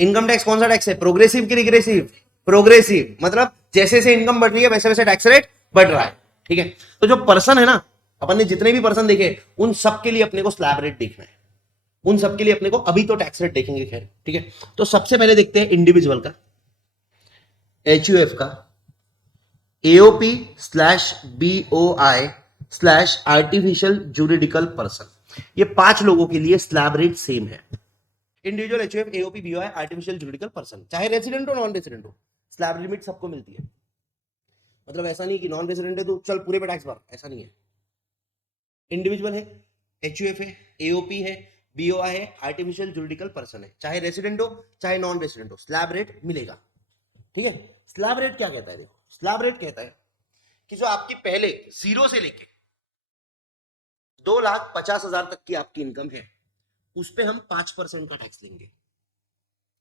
Income tax कौन सा tax है, प्रोग्रेसिव की रिग्रेसिव? प्रोग्रेसिव, मतलब जैसे जैसे इनकम बढ़ रही है वैसे वैसे टैक्स रेट बढ़ रहा है, ठीक है। तो जो पर्सन है ना, अपन ने जितने भी पर्सन देखे उन सबके लिए अपने को स्लैब रेट देखना है, उन सबके लिए अपने को अभी तो टैक्स रेट देखेंगे, खैर ठीक है। तो सबसे पहले देखते हैं इंडिविजुअल का, एचयूएफ का, AOP slash BOI slash artificial juridical person, ये 5 लोगों के लिए स्लैब रेट सेम है। Individual, HUF, AOP, BOI, artificial juridical person, चाहे रेसिडेंट हो नॉन रेसिडेंट हो, स्लैब लिमिट सबको मिलती है। मतलब ऐसा नहीं कि नॉन रेसिडेंट है तो चल पूरे पे टैक्स भर, ऐसा नहीं है। इंडिविजुअल है, एचयूएफ है, एओपी है, बीओआई है, आर्टिफिशियल जुरिडिकल पर्सन है, चाहे रेसिडेंट हो चाहे नॉन रेसिडेंट हो, स्लैब रेट मिलेगा, ठीक है। स्लैब रेट क्या कहता है, देखो स्लैब रेट कहता है कि जो आपकी पहले 0 से लेके 2,50,000 तक की आपकी इनकम है, उस पे हम 5% का टैक्स लेंगे।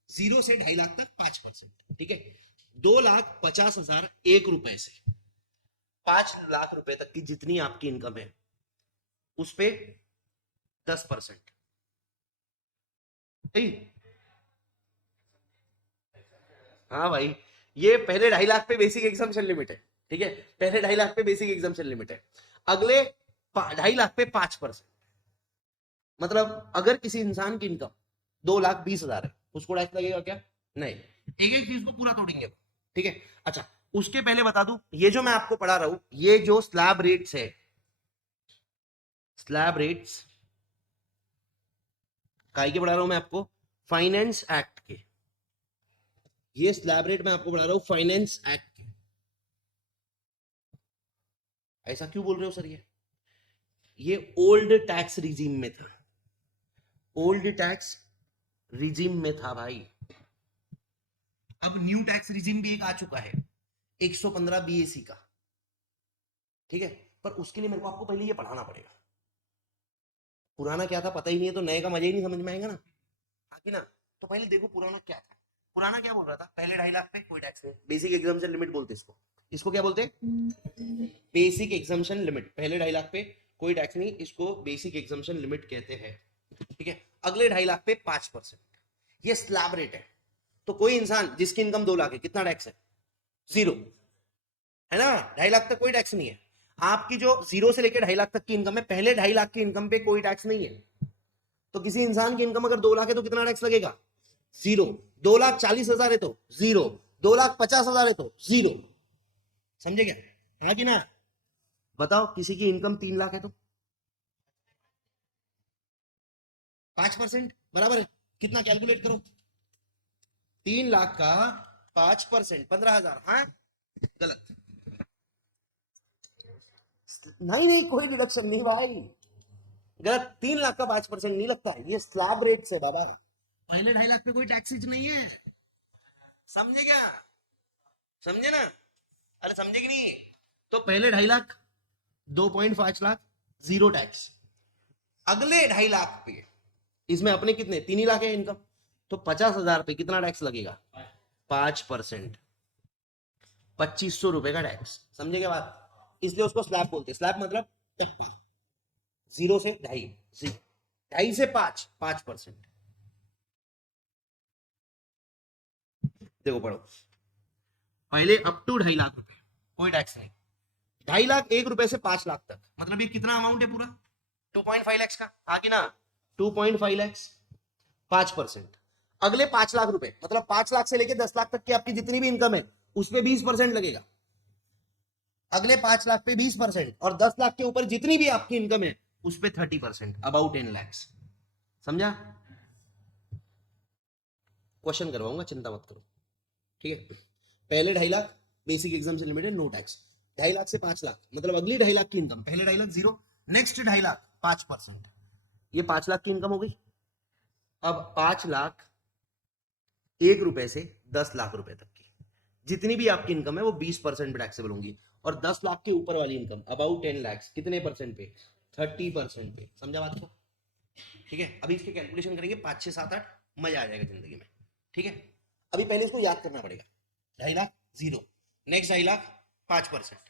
0 से 2.5 लाख तक 5%, ठीक है। 2,50,000 एक रुपए से 5 लाख रुपए तक की जितनी आपकी इनकम है उस पे 10%, ठीक। हाँ भाई, ये पहले 2.5 लाख पे बेसिक एग्जाम्पशन लिमिट है, ठीक है। पहले 2.5 लाख पे बेसिक एग्जाम्पशन लिमिट है, अगले 2.5 लाख पे 5%। मतलब अगर किसी इंसान की इनकम 2,20,000 है, उसको टैक्स लगेगा क्या? नहीं, एक एक चीज को पूरा तोड़ेंगे, ठीक है। अच्छा, उसके पहले बता दूं, ये जो मैं आपको पढ़ा रहा हूं, ये जो स्लैब रेट्स है, स्लैब रेट्स काय के पढ़ा रहा हूं मैं आपको? फाइनेंस एक्ट के। ये स्लैब रेट मैं आपको पढ़ा रहा हूं फाइनेंस एक्ट के। ऐसा क्यों बोल रहे हो सर? ये ओल्ड टैक्स रिजीम में था, ओल्ड टैक्स रिजीम में था भाई। अब न्यू टैक्स रिजीम भी एक आ चुका है, 115 बीएसी का, ठीक है। पर उसके लिए मेरे को आपको पहले ये पढ़ाना पड़ेगा। पुराना क्या था पता ही नहीं है तो नए का मजा ही नहीं समझ में आएगा ना, आगे ना। तो पहले देखो पुराना क्या था। पुराना क्या बोल रहा था, पहले 2.5 लाख पे कोई टैक्स नहीं, बेसिक एग्जाम्पशन लिमिट बोलते इसको। इसको क्या बोलते हैं? Basic exemption limit. पहले 2.5 लाख पे कोई टैक्स नहीं, इसको बेसिक एग्जाम्पशन लिमिट कहते हैं, ठीक है। अगले 2.5 लाख पे 5%, ये स्लैब रेट है। तो कोई इंसान जिसकी इनकम 2 लाख है, कितना टैक्स है? 0, है ना। 2.5 लाख तक कोई टैक्स नहीं है। आपकी जो 0 से लेकर 2.5 लाख तक की इनकम है, पहले 2.5 लाख की इनकम पे कोई टैक्स नहीं है। तो किसी इंसान की इनकम अगर 2 लाख है तो कितना टैक्स लगेगा? 0। 2,40,000 है तो 0। 2,50,000 है तो 0। समझे क्या? है कि ना? बताओ किसी की इनकम 3 लाख है तो 5% बराबर है, कितना कैलकुलेट करो? 3 लाख का 5%, 15,000। हाँ, गलत। नहीं नहीं, कोई डिडक्शन नहीं भाई, गलत। 3 लाख का 5% नहीं लगता है, ये स्लैब रेट से बाबा। पहले 2.5 लाख पे कोई टैक्सेज नहीं है, समझे क्या? समझे ना? अरे समझे कि नहीं? तो पहले 2.5 लाख, 2.5 लाख, 0 टैक्स। अगले 2.5 लाख पे, इसमें अपने कितने 3 ही लाख है इनकम, तो 50,000 पे कितना टैक्स लगेगा? 5%, 2,500 रुपए का टैक्स। समझे क्या बात? इसलिए उसको स्लैब बोलते हैं। स्लैब मतलब टप्पा, 0 से 2.5, 2.5 से 5, 5%। देखो पढ़ो, पहले अप टू 2.5 लाख रुपए कोई टैक्स नहीं। 2.5 लाख 1 रुपए से 5 लाख तक, मतलब ये कितना अमाउंट है पूरा? 2.5 लैक्स का, हाँ कि ना? 2.5 लैक्स, 5%। अगले 5 लाख रुपए, मतलब 5 लाख से लेके 10 लाख तक की आपकी जितनी भी इनकम है उस पर 20% लगेगा। अगले 5 लाख पे 20%, और 10 लाख के ऊपर जितनी भी आपकी इनकम है उस पे 30%, अबाउट 10 लैक्स। समझा? क्वेश्चन करवाऊंगा, चिंता मत करो, ठीक है। पहले 2.5 लाख बेसिक एग्जाम से लिमिटेड, नो टैक्स। 2.5 लाख से 5 लाख, मतलब अगली 2.5 लाख की इनकम, पहले 2.5 लाख 0, नेक्स्ट 2.5 लाख 5%, ये 5 लाख की इनकम हो गई। अब 5 लाख 1 रुपए से 10 लाख रुपए तक की जितनी भी आपकी इनकम है वो 20% टैक्सेबल होंगी, और 10 लाख के ऊपर वाली इनकम अबाउट 10 लैक्स कितने परसेंट पे? 30% पे। समझा बात को? ठीक है, अभी इसके कैलकुलेशन करेंगे 5, 6, 7, 8, मजा आ जाएगा जिंदगी में, ठीक है। अभी पहले इसको याद करना पड़ेगा। 2.5 lakh 0, next 2.5 lakh 5%,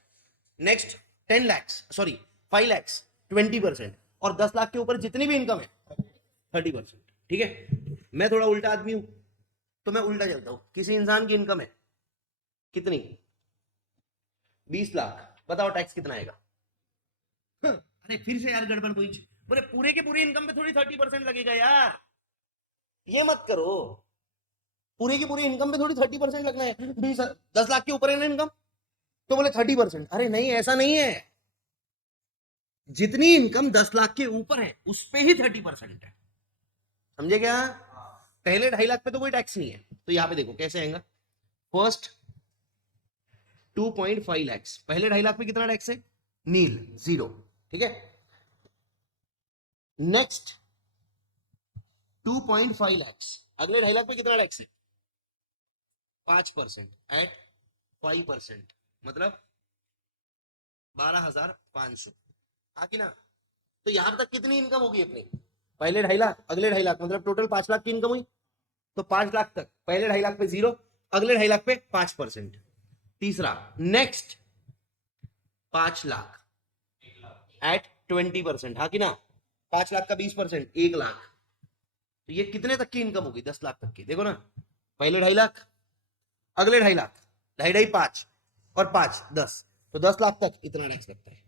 next 10 lakhs, sorry 5 lakhs 20%, और 10 लाख के ऊपर जितनी भी इनकम है 30%, ठीक है। मैं थोड़ा उल्टा आदमी हूं, तो मैं उल्टा चलता हूं, किसी इंसान की इनकम है कितनी, 20 लाख, बताओ टैक्स कितना आएगा? अरे फिर से यार गड़बड़ हुई, बोले पूरे के पूरे इनकम पे थोड़ी 30% लगेगा यार, ये मत करो, पूरे की पूरी इनकम पे थोड़ी 30% लगना है, 10 लाख के ऊपर है ना इनकम तो बोले 30%, अरे नहीं ऐसा नहीं है, जितनी इनकम 10 लाख के ऊपर है उस पे ही 30% है, समझे क्या? पहले 2.5 लाख पे तो कोई टैक्स नहीं है, तो यहां पे देखो कैसे आएगा, फर्स्ट 2.5 लाख, पहले 2.5 लाख पे कितना टैक्स है, नील, जीरो, ठीक है। नेक्स्ट 2.5 लाख, अगले 2.5 लाख पे कितना टैक्स है, 5% एट 5%, मतलब 12,500, हाँ कि ना? तो यहां तक कितनी इनकम होगी अपनी, पहले 2.5 लाख अगले 2.5 लाख, मतलब टोटल 5 लाख की इनकम हुई, तो 5 लाख तक पहले 2.5 लाख पे जीरो, अगले 2.5 लाख पे 5%। तीसरा नेक्स्ट 5 लाख एट 20%, हाँ कि ना? 5 लाख का 20%, 1 लाख, तो ये कितने तक की इनकम होगी, 10 लाख तक की, देखो ना, पहले 2.5 लाख अगले 2.5 लाख, ढाई ढाई 5 और 5 10, तो 10 लाख तक इतना टैक्स लगता है,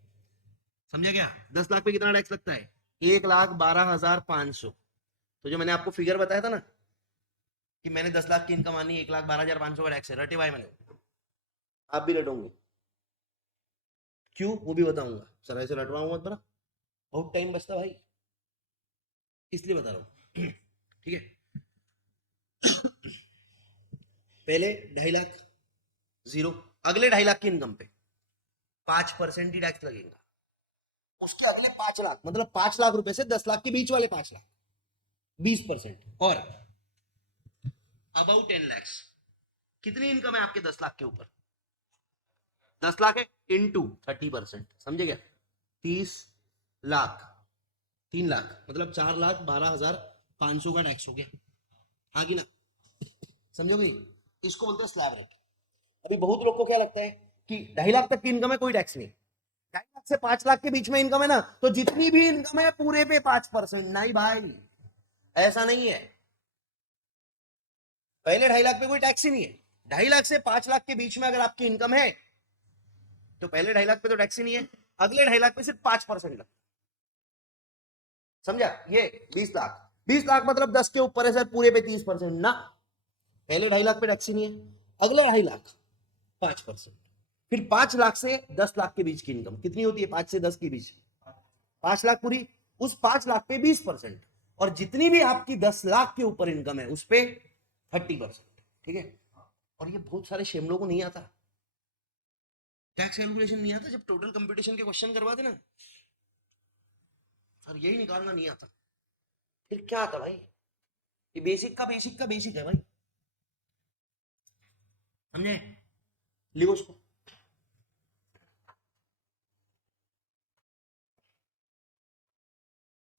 समझा क्या? 10 लाख पे कितना टैक्स लगता है, 1,12,500, तो जो मैंने आपको फिगर बताया था ना कि मैंने 10 लाख की इनकम आनी है, 1,12,500 का टैक्स है, रटे भाई मैंने, आप भी रटोगे, क्यों वो भी बताऊंगा, सर ऐसे रटवाऊंगा मत बना, बहुत टाइम बचता भाई, इसलिए बता रहा हूं। ठीक है, पहले 2.5 लाख जीरो, अगले 2.5 लाख की इनकम पे 5% ही टैक्स लगेगा, उसके अगले 5 लाख, मतलब 5 लाख रुपए से 10 लाख के बीच वाले 5 लाख 20%, और अबाउट 10 लाख, कितनी इनकम है आपके 10 लाख के ऊपर, 10 लाख है इंटू 30%, समझे क्या? 30 लाख, 3 लाख, मतलब 4,12,500 का टैक्स हो गया, हाँ कि ना? समझोगे? इसको बोलते हैं स्लैब रेट। अभी बहुत लोग को क्या लगता है कि 2.5 लाख तक की इनकम है कोई टैक्स नहीं, 2.5 लाख से 5 लाख के बीच में इनकम है ना, तो जितनी भी इनकम है पूरे पे 5%, नहीं भाई ऐसा नहीं है, पहले 2.5 लाख पे कोई टैक्स ही नहीं है, 2.5 लाख से 5 लाख के बीच में अगर आपकी इनकम है तो पहले 2.5 लाख पे तो टैक्स ही नहीं है, अगले 2.5 लाख पे सिर्फ 5% लगता, समझा? ये 20 लाख, 20 लाख मतलब 10 के ऊपर है सर, पूरे पे 30% ना, पहले 2.5 लाख पे टैक्स ही नहीं है, अगले 2.5 लाख 5%, फिर 5 लाख से 10 लाख के बीच की इनकम कितनी होती है, 5 से 10 के बीच, 5 लाख पूरी, उस 5 लाख पे 20%, और जितनी भी आपकी 10 लाख के ऊपर इनकम है उस पे 30%, ठीक है। और ये बहुत सारे शेमलों को नहीं आता, टैक्स कैलकुलेशन नहीं आता, जब टोटल कंप्यूटेशन के क्वेश्चन करवाते ना, सर यही निकालना नहीं आता, फिर क्या आता भाई, ये बेसिक का बेसिक का बेसिक है भाई, समझे? लिखो उसको,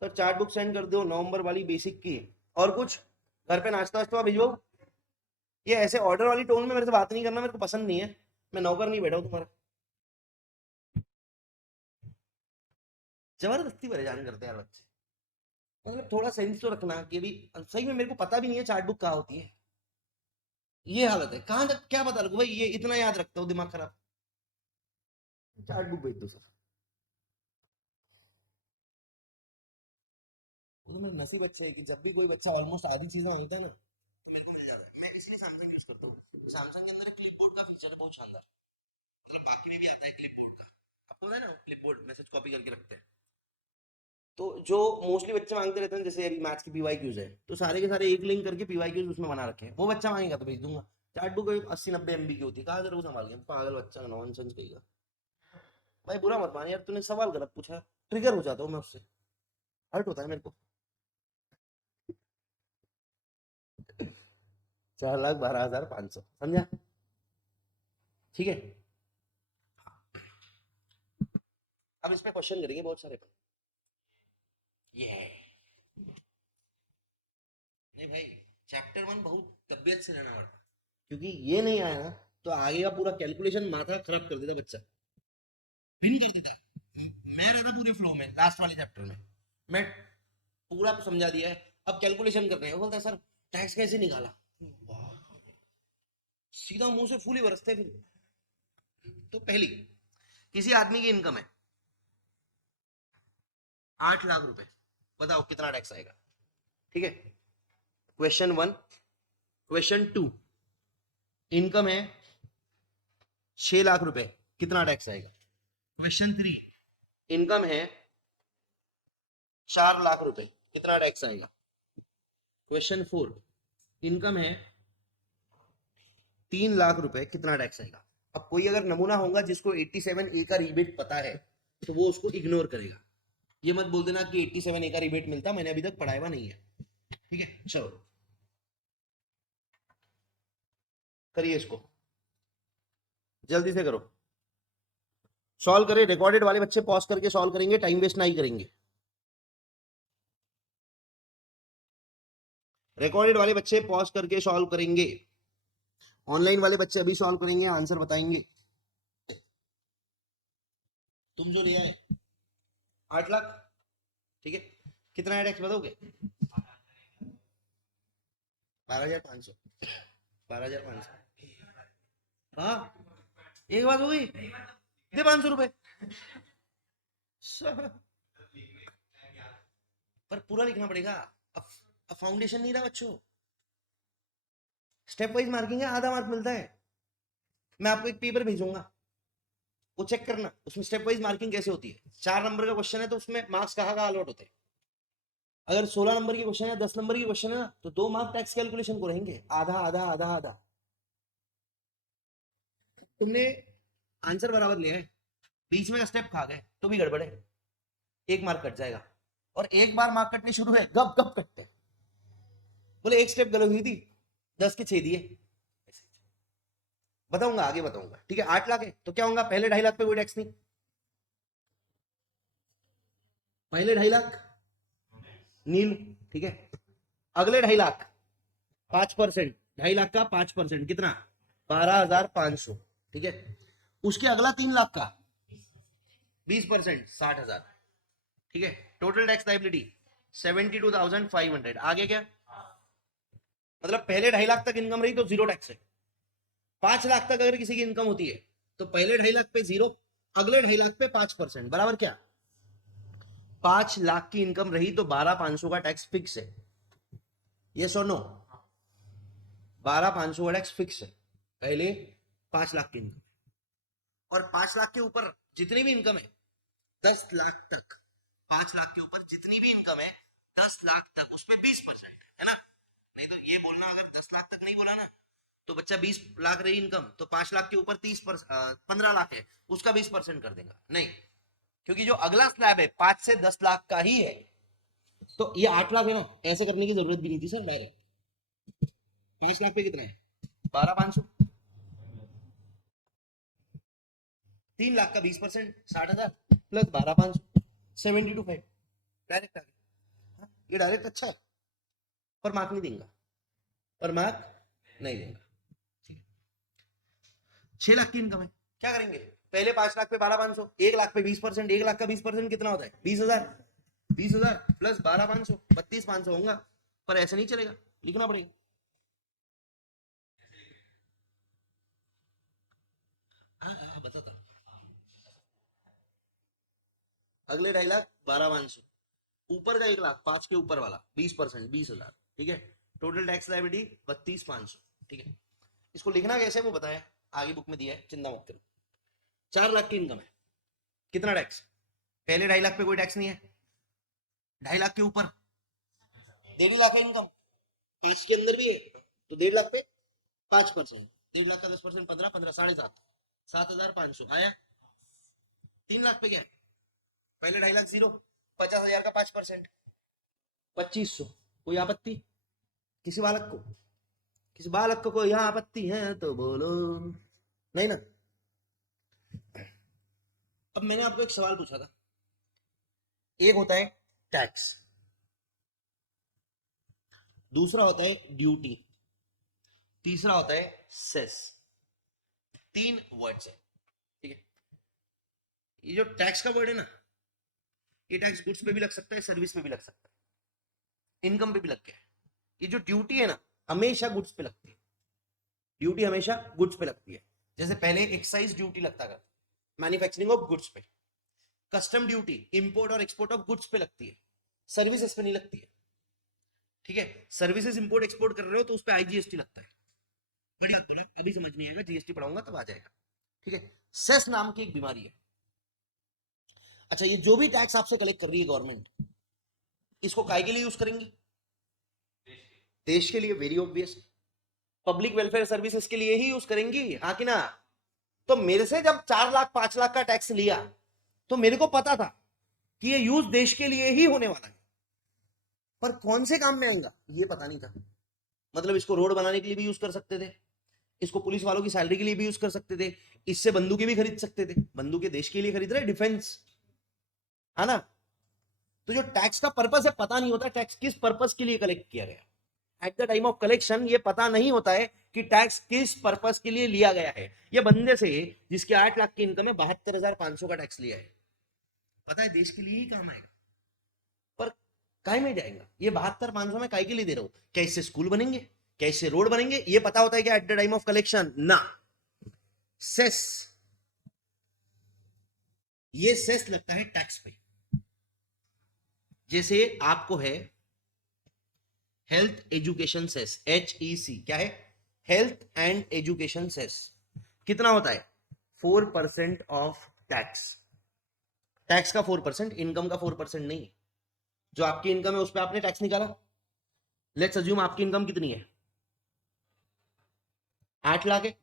सर चार्ट बुक सेंड कर दो नवंबर वाली बेसिक की, और कुछ घर पे नाश्ता वास्ता भिजवाओ, ये ऐसे ऑर्डर वाली टोन में मेरे से बात नहीं करना, मेरे को पसंद नहीं है, मैं नौकर नहीं बैठा हूं तुम्हारा, जबरदस्ती परेशान करते हैं यार बच्चे, मतलब थोड़ा सेंस तो रखना कि अभी सही में मेरे को पता भी नहीं है चार्ट बुक कहाँ होती है, ये हालत है, कहाँ तक क्या पता लगो भाई, ये इतना याद रखता हूँ दिमाग खराब, चार्ट बुक भेज दो सर, वो तो मेरा नसीब अच्छा है कि जब भी कोई बच्चा ऑलमोस्ट आधी चीजें मांगता है ना तो मेरे को मिल जाता है, मैं इसलिए सैमसंग यूज करता हूँ, सैमसंग के अंदर एक क्लिपबोर्ड का फीचर है बहुत शानदार, मतलब बाकी में भी आता है क्लिपबोर्ड का, आपको पता है ना क्लिपबोर्ड मैसेज कॉपी करके रखते हैं, तो जो मोस्टली बच्चे मांगते रहते हैं, जैसे अभी मैथ्स की पीवाई क्यूज है तो सारे के सारे एक लिंक करके पीवाई क्यूज उसमें बना रखे हैं, वो बच्चा मांगेगा तो भेज दूंगा, चार्ट बुक 80-90 MB की होती है, कहाँ करोगे संभाल के, पागल बच्चा नॉनसेंस कहेगा, भाई बुरा मत मान यार, तूने सवाल गलत पूछा, ट्रिगर हो जाता हूँ मैं उससे, हर्ट होता है मेरे को, 4,12,500, समझा? ठीक है, अब इस पे क्वेश्चन करेंगे बहुत सारे, ये है नहीं भाई, चैप्टर 1 बहुत तबियत से लेना पड़ता, क्योंकि ये नहीं आया ना तो आगे का पूरा कैलकुलेशन माथा खराब कर देता बच्चा, पिन कर देता, मैं रहता पूरे फ्लो में, लास्ट वाले चैप्टर में मैं पूरा समझा दिया है, अब कैलकुलेशन करने हैं, वो बोलता है सर टैक्स कैसे निकाला, सीधा मुंह से फूली बरसते हैं फिर। तो पहली, किसी आदमी की इनकम है 8 लाख रुपए, बताओ कितना टैक्स आएगा? ठीक है, क्वेश्चन 1। क्वेश्चन 2, इनकम है 6 लाख रुपए, कितना टैक्स आएगा? क्वेश्चन 3, इनकम है 4 लाख रुपए, कितना टैक्स आएगा? क्वेश्चन 4, इनकम है 3 लाख रुपए, कितना टैक्स आएगा? अब कोई अगर नमूना होगा जिसको 87A का रिबेट पता है तो वो उसको इग्नोर करेगा। ये मत बोल देना कि 87A का रिबेट मिलता, मैंने अभी तक पढ़ाया हुआ नहीं है। ठीक है, चलो करिए इसको, जल्दी से करो, सॉल्व करें। रिकॉर्डेड वाले बच्चे पॉज करके सॉल्व करेंगे, टाइम वेस्ट नहीं करेंगे। रिकॉर्डेड वाले बच्चे पॉज करके सॉल्व करेंगे, ऑनलाइन वाले बच्चे अभी सॉल्व करेंगे, आंसर बताएंगे। तुम जो ले आए 8 लाख, ठीक है, कितना है टैक्स बताओगे? 12,500, 12,500। हाँ, एक बात हो गई, दे 500 रुपए। पर पूरा लिखना पड़ेगा। अब फाउंडेशन नहीं रहा बच्चों, स्टेप वाइज मार्किंग है, आधा मार्क मिलता है। मैं आपको एक पेपर भेजूंगा, वो चेक करना, उसमें स्टेप वाइज मार्किंग कैसे होती है। 4 नंबर का क्वेश्चन है तो उसमें मार्क्स कहाँ कहाँ अलॉट होते हैं। अगर 16 नंबर की क्वेश्चन है, 10 नंबर की क्वेश्चन है ना, तो 2 मार्क टैक्स कैलकुलेशन को रहेंगे, आधा आधा आधा आधा। तुमने आंसर बराबर लिया है, बीच में का स्टेप खा गए तो भी गड़बड़ है, 1 मार्क कट जाएगा। और एक बार मार्क कटने शुरू है, गप गप कटते हैं। बोले एक स्टेप गलत हुई थी, 10 के 6 दिए। बताऊंगा, आगे बताऊंगा। ठीक है, 8 लाख है तो क्या होगा, पहले 2.5 लाख पे कोई टैक्स नहीं, पहले 2.5 लाख नील। ठीक है, अगले 2.5 लाख 5%, 2.5 लाख का 5% कितना, 12,500। ठीक है, उसके अगला 3 लाख का 20%, 60,000। ठीक है, टोटल टैक्स लाइबिलिटी 72,500। आगे क्या, मतलब पहले 2.5 लाख तक इनकम रही तो जीरो टैक्स है। 5 लाख तक अगर किसी की इनकम होती है तो पहले 2.5 लाख पे जीरो, अगले 2.5 लाख पे 5%, बराबर क्या, 5 लाख की इनकम रही तो 12,500 का टैक्स फिक्स है। ये सो नो, 12,500 का टैक्स फिक्स है पहले 5 लाख की इनकम। और 5 लाख के ऊपर जितनी भी इनकम है 10 लाख तक, 5 लाख के ऊपर जितनी भी इनकम है 10 लाख तक, उसमें 20% है ना। नहीं तो ये बोलना, अगर 10 लाख तक नहीं बोला ना तो बच्चा 20 लाख रही इनकम तो 5 लाख के ऊपर 15 लाख है, उसका 20% कर देगा। नहीं, क्योंकि जो अगला स्लैब है 5 से 10 लाख का ही है, तो ये 8 लाख है ना, ऐसे करने की जरूरत भी नहीं थी सर। डायरेक्ट 5 लाख पे कितना है, 12,500, 3 लाख का 20%, 60,000 प्लस 12,500, 72,500, डायरेक्ट आ गया। हाँ, ये डायरेक्ट अच्छा है, पर मार्क नहीं देगा, पर मार्क नहीं देगा। 6 लाख की इनकम है, क्या करेंगे, पहले 5 लाख पे 12,500, 1 लाख पे 20%, 1 लाख का 20% कितना होता है, 20,000, 20,000 प्लस 12,500, 32,500 होगा। पर ऐसे नहीं चलेगा, लिखना पड़ेगा। हाँ हाँ बताता, अगले 2.5 लाख 12,500, ऊपर का 1 लाख, 5 के ऊपर वाला 20%, 20,000। ठीक है, टोटल टैक्स लायबिलिटी 32,500। ठीक है, इसको लिखना कैसे वो बताया, आगे बुक में दिया है, चिंता मत करो। 4 लाख की इनकम है, कितना टैक्स, पहले 2.5 लाख पे कोई टैक्स नहीं है, 2.5 लाख के ऊपर 1.5 लाख है इनकम, 5 के अंदर भी है तो 1.5 लाख पे 5%, 1.5 लाख का 10%, 15, 15, 7.5, 7,500 आया। 3 लाख पे क्या है, पहले 2.5 लाख जीरो, 50,000 का 5%, 2,500। कोई आपत्ति, किसी बालक को, किसी बालक को कोई आपत्ति है तो बोलो, नहीं ना। अब मैंने आपको एक सवाल पूछा था, एक होता है टैक्स, दूसरा होता है ड्यूटी, तीसरा होता है सेस। 3 वर्ड्स है। ठीक है, ये जो टैक्स का वर्ड है ना, ये टैक्स गुड्स पे भी लग सकता है, सर्विस पे भी लग सकता है, इनकम पे भी लग गया है। ये जो ड्यूटी है ना, हमेशा गुड्स पे लगती है, ड्यूटी हमेशा गुड्स पे लगती है। जैसे पहले एक्साइज ड्यूटी लगता था मैन्युफैक्चरिंग ऑफ गुड्स पे, कस्टम ड्यूटी इंपोर्ट और एक्सपोर्ट ऑफ गुड्स पे लगती है, सर्विसेज पे नहीं लगती है। ठीक है, सर्विसेज इंपोर्ट एक्सपोर्ट कर रहे हो तो उस पर आईजीएसटी लगता है। बड़ी बात बोला, अभी समझ नहीं आएगा, जीएसटी पढ़ाऊंगा तब आ जाएगा। ठीक है, सेस नाम की एक बीमारी है। अच्छा, ये जो भी टैक्स आपसे कलेक्ट कर रही है गवर्नमेंट, इसको काय के लिए यूज करेंगी? देश के लिए, very obvious. Public welfare services के लिए ही यूज करेंगी, हाँ कि ना? तो मेरे से जब 4 लाख 5 लाख का टैक्स लिया तो मेरे को पता था कि ये यूज देश के लिए ही होने वाला है, पर कौन से काम में आएगा ये पता नहीं था। मतलब इसको रोड बनाने के लिए भी यूज कर सकते थे, इसको पुलिस वालों की सैलरी के लिए भी यूज कर सकते थे, इससे बंदूकें भी खरीद सकते थे। बंदूकें देश के लिए खरीद रहे, डिफेंस, है ना? तो जो टैक्स का पर्पस है पता नहीं होता, टैक्स किस पर्पस के लिए कलेक्ट किया गया। Eight the time of collection ये पता नहीं होता है कि टैक्स किस पर्पस के लिए लिया गया है। ये बंदे से जिसके 8 लाख की इनकम है 72,500 का टैक्स लिया है, पता है देश के लिए ही काम आएगा, पर काय में जाएगा? ये 72,500 में काय के लिए दे रहा हूं? क्या इससे स्कूल बनेंगे, क्या इससे रोड बनेंगे? ये पता होता है क्या eight the time of collection? ना। सेस, ये सेस लगता है टैक्स पे। जैसे आपको है हेल्थ एजुकेशन सेस, HEC, क्या है? Health and education cess. कितना होता है? 4% ऑफ टैक्स। टैक्स का 4%, इनकम का 4% नहीं। जो आपकी इनकम है उस पर आपने टैक्स निकाला। लेट्स अज्यूम आपकी इनकम कितनी है? 8 लाख है,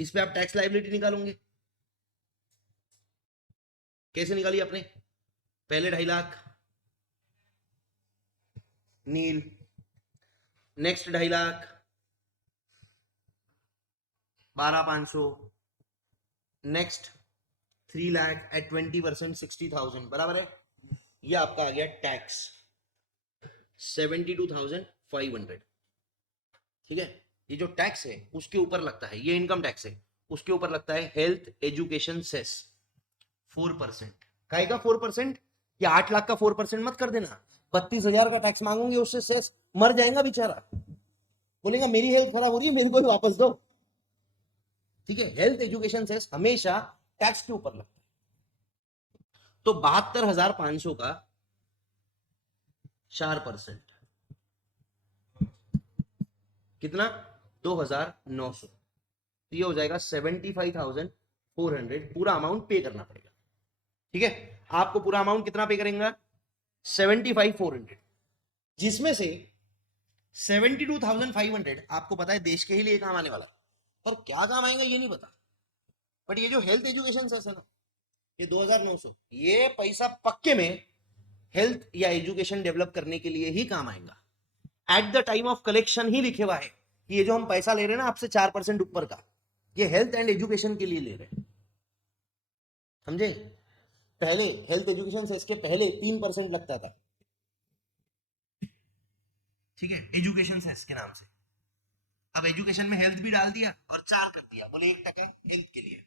इस पे आप टैक्स लाइबिलिटी निकालोगे। कैसे निकाली आपने? पहले 2.5 lakh nil, next 2.5 lakh, 12,500, next 3 lakh at 20%, 60,000, बराबर है। ये आपका आ गया टैक्स 72,500। ठीक है, ये जो टैक्स है उसके ऊपर लगता है, ये इनकम टैक्स है, उसके ऊपर लगता है हेल्थ एजुकेशन सेस 4%। का 4%? या 8 लाख का 4% मत कर देना, 32,000 का टैक्स मांगोगे उससे सेस, मर जाएगा बेचारा, बोलेगा मेरी हेल्थ खराब हो रही है, मेरे को भी वापस दो। ठीक है, हेल्थ एजुकेशन सेस हमेशा टैक्स के ऊपर लगता है। तो 72,500 का 4%, कितना? 2,900। तो ये हो जाएगा 75,400, पूरा अमाउंट पे करना पड़ेगा। ठीक है, आपको पूरा अमाउंट कितना पे करेंगे? 75,400, जिसमें से 72,500 आपको पता है देश के ही लिए काम आने वाला है, पर क्या काम आएगा ये नहीं पता। बट ये जो हेल्थ एजुकेशन सेस है ना, ये 2,900, ये पैसा पक्के में हेल्थ या एजुकेशन डेवलप करने के लिए ही काम आएगा। At the time of collection ही लिखे हुआ है कि ये जो हम पैसा ले रहे हैं ना आपसे 4% ऊपर का, ये हेल्थ एंड एजुकेशन के लिए ले रहे हैं, समझे? पहले हेल्थ एजुकेशन सेस के पहले 3% लगता था, ठीक है, एजुकेशन सेस के नाम से। अब एजुकेशन में हेल्थ भी डाल दिया और 4 कर दिया, बोले 1% हेल्थ के लिए।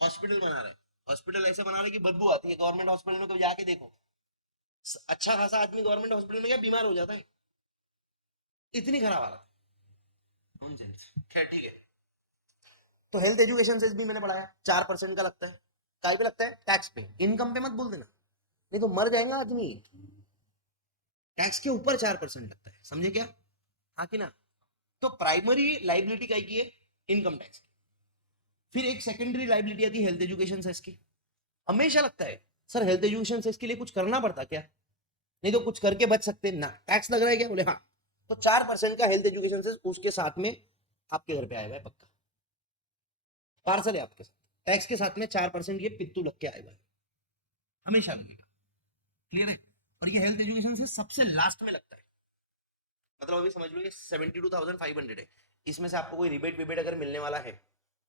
हॉस्पिटल बना रहे, हॉस्पिटल ऐसे बना रहे कि बदबू आती है। गवर्नमेंट हॉस्पिटल में तो जाके देखो, अच्छा खासा आदमी गवर्नमेंट हॉस्पिटल में क्या बीमार हो जाता है, इतनी खराब हालत। खैर ठीक है, तो हेल्थ एजुकेशन सेस भी मैंने पढ़ाया, 4% का लगता है। काय पे लगता है? टैक्स पे। इनकम पे मत बोल देना, नहीं तो मर जाएगा आदमी। टैक्स के ऊपर 4% लगता है, समझे क्या? हाँ कि ना? तो प्राइमरी लाइबिलिटी काय की है? इनकम टैक्स की। फिर एक सेकेंडरी लाइबिलिटी आती है हेल्थ एजुकेशन सेस की। हमेशा लगता है सर हेल्थ एजुकेशन सेस के लिए कुछ करना पड़ता क्या? नहीं तो कुछ करके बच सकते ना, टैक्स लग रहा है क्या? बोले हाँ। तो 4% का हेल्थ एजुकेशन सेस उसके साथ में आपके घर पे आएगा, पक्का पार्सल है आपके साथ, टैक्स के साथ में 4% ये पित्तू लग के आएगा, हमेशा लगेगा। क्लियर है? और ये हेल्थ एजुकेशन से सबसे लास्ट में लगता है। मतलब अभी समझ लो ये 72,500 है, इसमें से आपको कोई रिबेट विबेट अगर मिलने वाला है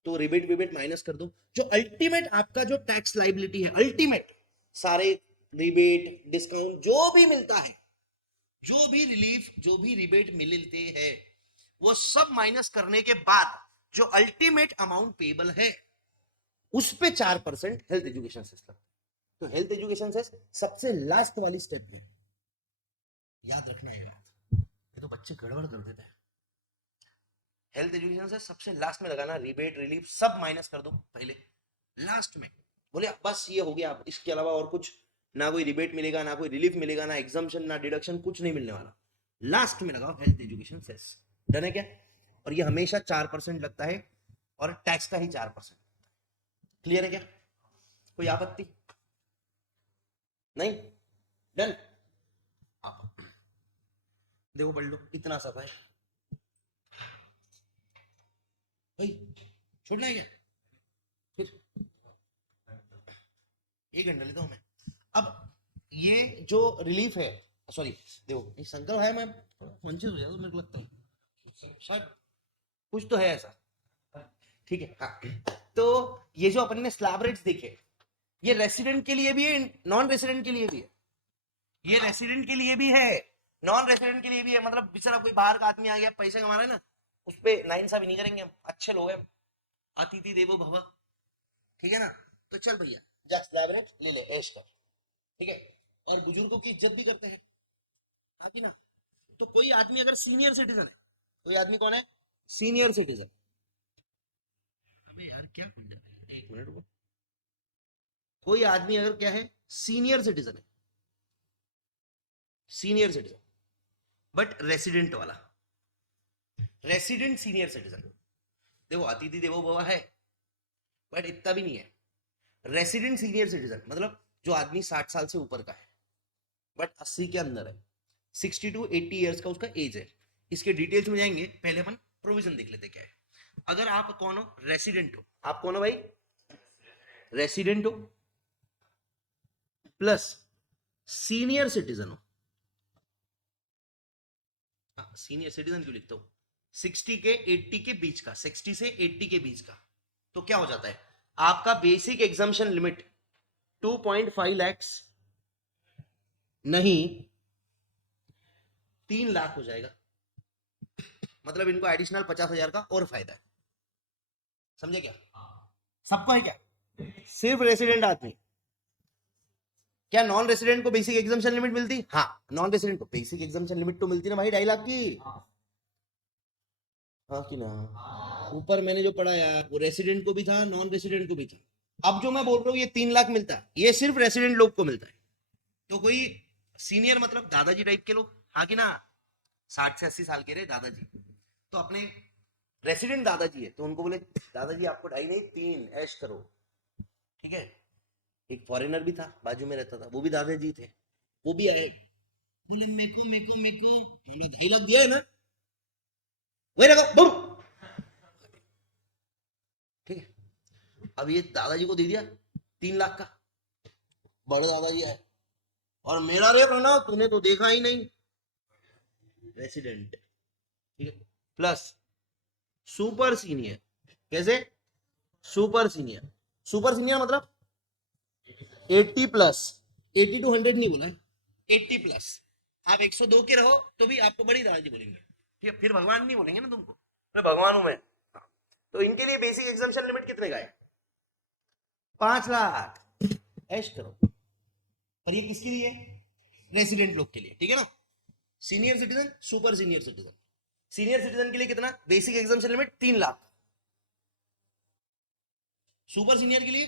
तो रिबेट विबेट माइनस कर दो। जो अल्टीमेट आपका जो टैक्स लाइबिलिटी है, अल्टीमेट सारे रिबेट डिस्काउंट जो भी मिलता है, जो भी रिलीफ, जो भी रिबेट मिलते हैं, वो सब माइनस करने के बाद जो अल्टीमेट अमाउंट पेबल है उस पे 4% हेल्थ एजुकेशन सेस लगता है। तो हेल्थ एजुकेशन सेस सबसे लास्ट वाली स्टेप है, याद रखना है। ये तो बच्चे गड़बड़ कर देते हैं। हेल्थ एजुकेशन से सबसे लास्ट में लगाना, रिबेट रिलीफ सब माइनस कर दो पहले, लास्ट में बोले बस ये हो गया, इसके अलावा और कुछ ना, कोई रिबेट मिलेगा ना कोई रिलीफ मिलेगा ना एग्जाम्शन ना डिडक्शन, कुछ नहीं मिलने वाला। लास्ट में लगाओ हेल्थ एजुकेशन सेस। डन है क्या? और ये हमेशा 4% लगता है और टैक्स का ही 4%। क्लियर है क्या? कोई आपत्ति नहीं? डन। आप देखो पढ़ लो, इतना सा है भाई, छोड़ना है क्या? फिर 1 घंटा लेता हूं मैं। अब ये जो रिलीफ है, सॉरी देखो संकल्प है, मैं कॉन्शियस हो जाता हूं, मेरे को लगता है शायद कुछ तो है ऐसा। ठीक है हाँ। तो ये जो अपन ने स्लैब रेट्स देखे, ये रेसिडेंट के लिए भी है, नॉन रेसिडेंट के लिए भी है। ये रेसिडेंट के लिए भी है, नॉन रेसिडेंट के लिए भी है। मतलब बेचारा कोई बाहर का आदमी आ गया, पैसे कमा रहा है ना, उस पर नाइंसाफी नहीं करेंगे हम, अच्छे लोग हैं, अतिथि देवो भव। ठीक है ना? तो चल भैया जा स्लैब रेट ले ले, ऐश कर। ठीक है? और बुजुर्गों की इज्जत भी करते हैं, हाँ कि ना? तो कोई आदमी अगर सीनियर सिटीजन है, कोई आदमी कौन है? Senior citizen. अबे यार क्या करना है, एक मिनट रुको। कोई आदमी अगर क्या है, सीनियर सिटीजन है, सीनियर सिटीजन बट रेसिडेंट वाला, रेसिडेंट सीनियर सिटीजन। देखो अतिथि देवो भव है बट इतना भी नहीं है। रेसिडेंट सीनियर सिटीजन मतलब जो आदमी 60 साल से ऊपर का है बट 80 के अंदर है, 60 to 80 ईयर्स का उसका एज है। इसके डिटेल्स में जाएंगे, पहले अपन प्रोविजन देख लेते क्या है। अगर आप कौन हो? रेसिडेंट हो। आप कौन हो भाई? रेसिडेंट हो प्लस सीनियर सिटीजन हो। सीनियर सिटीजन क्यों लिखता हूं? 60 के 80 के बीच का, 60 से 80 के बीच का। तो क्या हो जाता है आपका बेसिक एग्जाम्शन लिमिट 2.5 lakhs नहीं 3 लाख हो जाएगा। मतलब इनको एडिशनल 50,000 का और फायदा है। समझे क्या? सबको है क्या? सिर्फ रेसिडेंट आदमी? क्या नॉन रेसिडेंट को बेसिक एग्जाम्शन लिमिट मिलती? हाँ, नॉन रेसिडेंट को बेसिक एग्जाम्शन लिमिट तो मिलती ना भाई, 2.5 लाख की। हाँ कि ना? ऊपर मैंने जो पढ़ा यार, वो रेसिडेंट को भी था, नॉन रेसिडेंट को भी था। अब जो मैं बोल रहा हूँ ये 3 लाख मिलता है, ये सिर्फ रेसिडेंट लोग को मिलता है। तो कोई सीनियर मतलब दादाजी टाइप के लोग, हाँ कि ना, 60 से 80 साल के रहे दादाजी, तो अपने रेसिडेंट दादाजी है तो उनको बोले दादाजी आपको 2.5 नहीं 3 ऐश करो। ठीक है? एक फॉरेनर भी था बाजू में रहता था, वो भी दादाजी थे, वो भी आए बोले मेको हमने 2.5 लाख दिया है ना, वही रखो बुम। ठीक है? अब ये दादाजी को दे दिया 3 लाख का, बड़े दादाजी आए और मेरा रे प्रणव तूने तो देखा ही नहीं, रेसिडेंट। ठीक है? Plus super senior. कैसे? Super senior. सुपर सीनियर मतलब 80 प्लस, 80 to 100 नहीं बोला है, 80 प्लस। आप 102 के रहो तो भी आपको बड़ी दादाजी बोलेंगे। ठीक है? फिर भगवान नहीं बोलेंगे ना तुमको, मैं भगवान हूं मैं। तो इनके लिए बेसिक एग्जाम्शन लिमिट कितने का है? 5 लाख। ऐश करो। पर ये किसके लिए? रेसिडेंट लोग के लिए। ठीक है ना? Senior citizen, super senior citizen. Senior citizen के लिए कितना basic exemption limit? 3 lakh. Super senior के लिए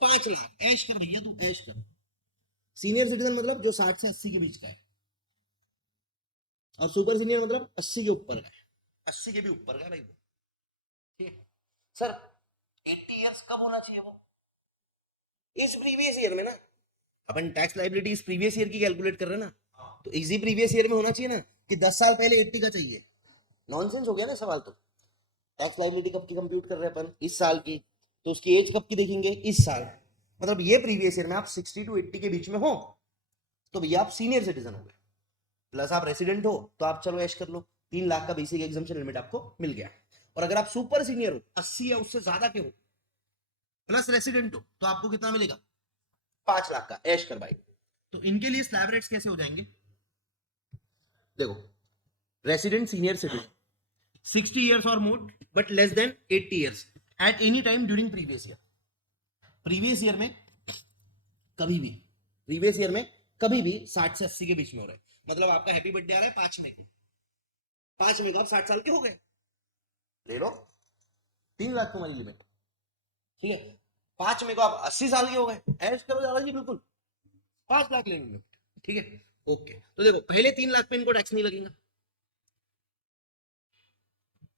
5 लाख। ऐश कर भैया तू, ऐश कर। सीनियर सिटीजन मतलब जो 60 से 80 के बीच का है, और सुपर सीनियर मतलब 80 के ऊपर का है, 80 के भी ऊपर का है भाई वो। ठीक है सर? 80 ईयर्स कब होना चाहिए वो? इस प्रीवियस ईयर में ना, अपन टैक्स लाइबिलिटी इस प्रीवियस ईयर की कैलकुलेट कर रहे हैं ना, तो इजी प्रीवियस ईयर में होना चाहिए ना कि 10 साल पहले 80 का चाहिए। नॉनसेंस हो गया ना सवाल। तो टैक्स लाइबिलिटी कब की कंप्यूट कर रहे हैं अपन? इस साल की। तो उसकी एज कब की देखेंगे? इस साल। मतलब ये प्रीवियस ईयर में आप 60 to 80 के बीच में हो तो भैया आप सीनियर सिटीजन हो गए। प्लस आप रेसिडेंट हो तो आप चलो ऐश कर लो, 3 लाख का बेसिक एग्जाम्शन लिमिट आपको मिल गया। और अगर आप सुपर सीनियर हो, 80 या उससे ज्यादा के हो, प्लस रेसिडेंट हो, तो आपको कितना मिलेगा? 5 लाख का। ऐश कर भाई। तो इनके लिए स्लैब रेट्स कैसे हो जाएंगे? देखो, resident senior citizen 60 years or more but less than 80 years at any time during previous year। Previous year में कभी भी, प्रीवियस ईयर में कभी भी 60 से 80 के बीच में हो रहा है। मतलब आपका हैप्पी बर्थडे आ रहा है 5 मई को, 5 मई को आप 60 साल के हो गए। ले लो, 3 लाख तुम्हारी लिमिट, ठीक है। 5 में को आप 80 साल के हो गए, ऐश करो दादाजी बिल्कुल, 5 लाख ले लो, ठीक है। ओके, तो देखो पहले 3 लाख पे इनको टैक्स नहीं लगेगा।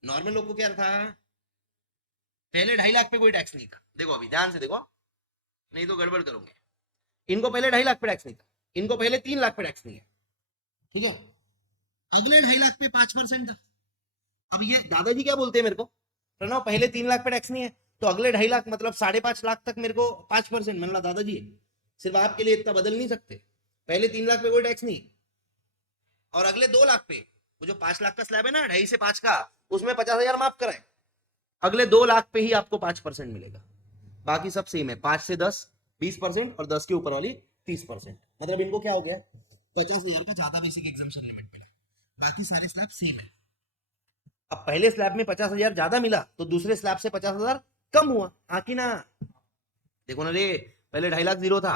नॉर्मल लोग को क्या था, पहले 2.5 लाख पे कोई टैक्स नहीं था। देखो अभी ध्यान से देखो, नहीं तो गड़बड़ करोगे। इनको पहले 2.5 लाख पे टैक्स नहीं था, इनको पहले 3 लाख पे टैक्स नहीं है, ठीक है। अगले 2.5 लाख पे 5% था। अब ये दादाजी क्या बोलते हैं मेरे को, प्रणव पहले 3 लाख पे टैक्स नहीं है, तो अगले 2.5 लाख मतलब 5.5 लाख तक मेरे को 5%। मैंने बोला दादाजी सिर्फ आपके लिए इतना बदल नहीं सकते, पहले 3 लाख पे कोई टैक्स नहीं, और अगले 2 लाख पे, वो जो 5 लाख का स्लैब है ना, 2.5 से 5 का, उसमें 50,000 माफ कराए, अगले 2 लाख पे ही आपको 5% मिलेगा। बाकी सब सेम है, 5 से 10 20%, और 10 के ऊपर वाली 30%। मतलब इनको क्या हो गया, 50,000 का ज्यादा बेसिक एग्जाम्पशन लिमिट मिला, बाकी सारे स्लैब सेम है। अब पहले स्लैब में 50,000 ज्यादा मिला, तो दूसरे स्लैब से 50,000 कम हुआ, हाँ कि ना। देखो ना रे, पहले 2.5 लाख जीरो था,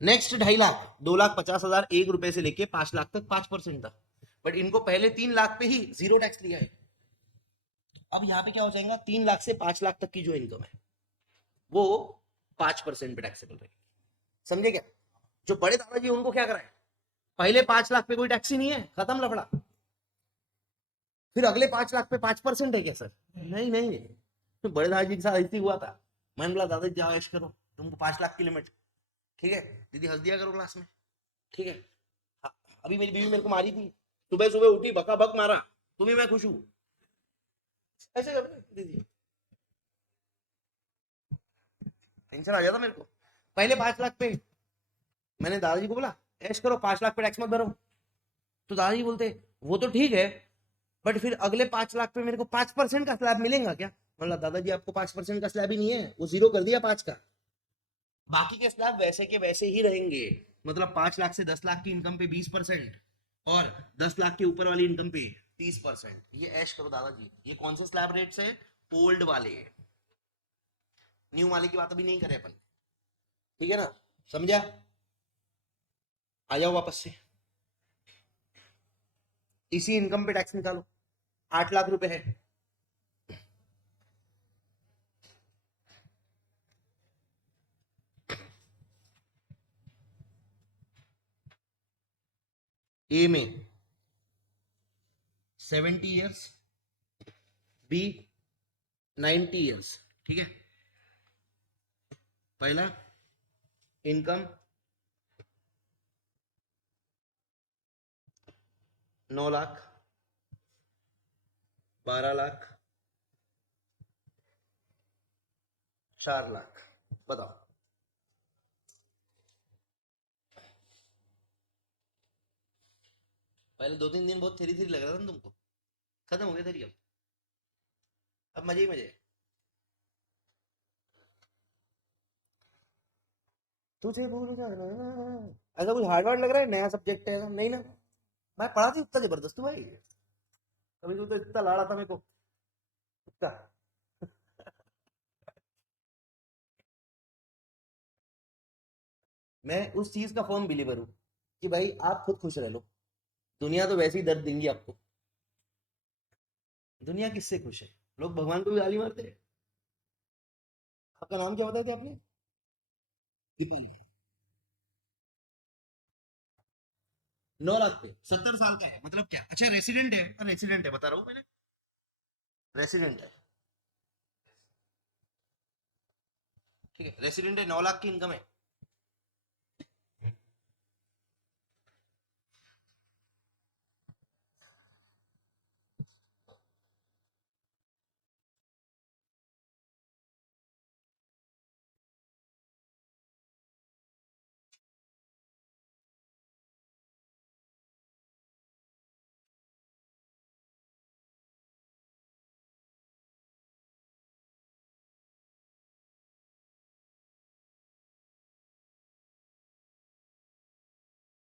नेक्स्ट 2.5 लाख 2,50,000 1 रुपए से लेके 5 लाख तक 5% था, बट इनको पहले 3 लाख पे ही जीरो टैक्स लिया है। अब यहाँ पे क्या हो जाएगा, 3 लाख से 5 लाख तक की जो इनकम है वो 5% पे टैक्सेबल रहेगी, समझे क्या। जो बड़े दादाजी उनको क्या कराए, पहले 5 लाख पे कोई टैक्स ही नहीं है, खत्म लफड़ा। फिर अगले 5 लाख पे 5% है क्या सर, नहीं नहीं, तो बड़े दादाजी के साथ ऐसे हुआ था। मैंने बोला दादाजी जाओ ऐश करो, तुमको 5 लाख की लिमिट, ठीक है। दीदी हंस दिया करो क्लास में, ठीक है। हाँ, अभी मेरी बीवी मेरे को मारी थी, सुबह सुबह उठी बका बक मारा, तुम्हें मैं खुश हूँ, ऐसे कर दीदी, टेंशन आ गया था मेरे को। पहले 5 लाख पे मैंने दादाजी को बोला ऐश करो, 5 लाख पे टैक्स मत भरो, तो दादाजी बोलते वो तो ठीक है, बट फिर अगले 5 लाख पे मेरे को 5% का स्लैब मिलेगा क्या। मतलब दादाजी आपको 5% का स्लैब ही नहीं है, वो जीरो कर दिया 5 का, बाकी के स्लैब वैसे के वैसे ही रहेंगे। मतलब 5 लाख से 10 लाख की इनकम पे 20%, और 10 लाख के ऊपर वाली इनकम पे 30%। ये ऐश करो दादाजी, ये कौन से स्लैब रेट से, ओल्ड वाले, न्यू वाले की बात अभी नहीं करे अपन, ठीक है ना, समझा। आ जाओ वापस से, इसी इनकम पे टैक्स निकालो, 8 लाख रुपए है, ए में 70 ईयर्स, बी 90 ईयर्स, ठीक है। पहला इनकम 9 लाख, 12 लाख, 4 लाख, बताओ। पहले 2-3 दिन बहुत थेरी थेरी लग रहा था ना तुमको, खत्म हो गया थेरी, अब मजे ही मजे। तुझे भूल जाना, ऐसा कुछ हार्ड वर्ड लग रहा है, नया सब्जेक्ट है ऐसा नहीं ना। मैं पढ़ा थी उतना जबरदस्त हूँ भाई, कभी तो इतना लाड़ा था मेरे को, इतना। मैं उस चीज का फर्म बिलीवर हूँ कि भाई आप खुद खुश रह लो, दुनिया तो वैसे ही दर्द देंगी आपको। दुनिया किससे खुश है, लोग भगवान को भी गाली मारते हैं। आपका नाम क्या बताया था आपने, दीपन। 9 लाख पे 70 साल का है, मतलब क्या, अच्छा रेसिडेंट है, रेसिडेंट है बता रहा हूँ मैंने, रेसिडेंट है, ठीक है, रेसिडेंट है, 9 लाख की इनकम है।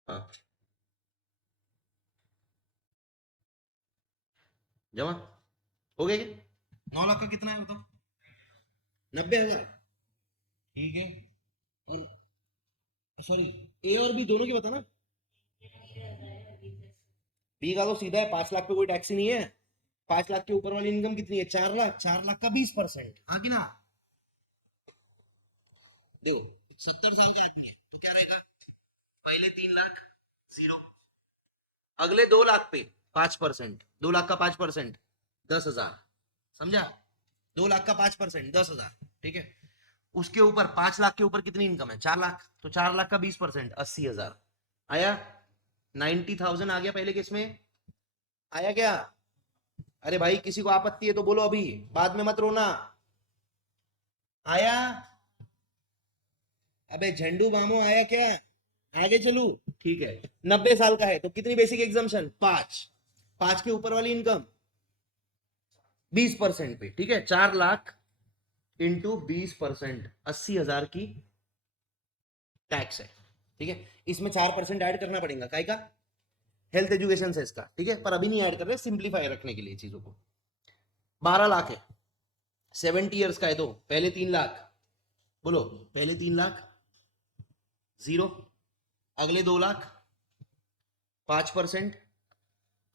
हाँ, जमा हो गया क्या, 9 लाख का कितना है बताओ, 90,000, ठीक है। और सॉरी, ए और बी दोनों की बताना, बी का तो सीधा है, 5 लाख पे कोई टैक्स ही नहीं है, 5 लाख के ऊपर वाली इनकम कितनी है? 4 लाख। 4 लाख का 20%, हाँ कि ना? देखो 70 साल का आदमी है तो क्या रहेगा? पहले 3 लाख जीरो, अगले 2 लाख पे 5%, 2 लाख का 5% 10,000, समझा? 2 लाख का 5% 10,000, ठीक है। उसके ऊपर 5 लाख के ऊपर कितनी इनकम है? 4 लाख, तो 4 लाख का 20% 80,000 आया। 90,000 आ गया पहले केस में, आया क्या? अरे भाई किसी को आपत्ति है तो बोलो, अभी बाद में मत रोना। आया? अबे झंडू बामो आया क्या? आगे चलू, ठीक है। 90 साल का है तो कितनी बेसिक एग्जाम्पशन? 5। 5 के ऊपर वाली इनकम 20% पे, ठीक है। 4 लाख इंटू 20%, 80,000 की टैक्स है, ठीक है। इसमें 4% ऐड करना पड़ेगा, काय का? हेल्थ एजुकेशन से इसका, ठीक है। पर अभी नहीं ऐड कर रहे, सिंप्लीफाई रखने के लिए चीजों को। 12 लाख है, 70 ईयर्स का है तो पहले 3 लाख, बोलो पहले 3 लाख जीरो, अगले 2 लाख 5%,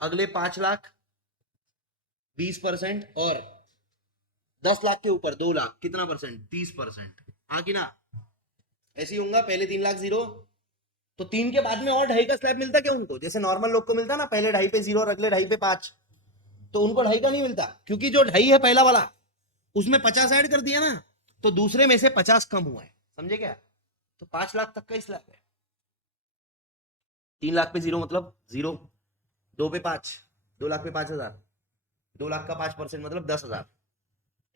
अगले 5 लाख 20%, और 10 लाख के ऊपर 2 लाख कितना परसेंट? 30%, हाँ कि ना? ऐसे ही होगा। पहले 3 लाख जीरो, तो 3 के बाद में और 2.5 का स्लैब मिलता क्या उनको? जैसे नॉर्मल लोग को मिलता ना, पहले 2.5 पे 0 और अगले 2.5 पे 5, तो उनको 2.5 का नहीं मिलता, क्योंकि जो 2.5 है पहला वाला, उसमें 50 ऐड कर दिया ना, तो दूसरे में से 50 कम हुआ है, समझे क्या? तो 5 लाख तक का ही स्लैब है। 3 लाख पे 0 मतलब 0, 2 पे 5, 2 लाख पे 5,000, 2 लाख का 5% मतलब 10,000,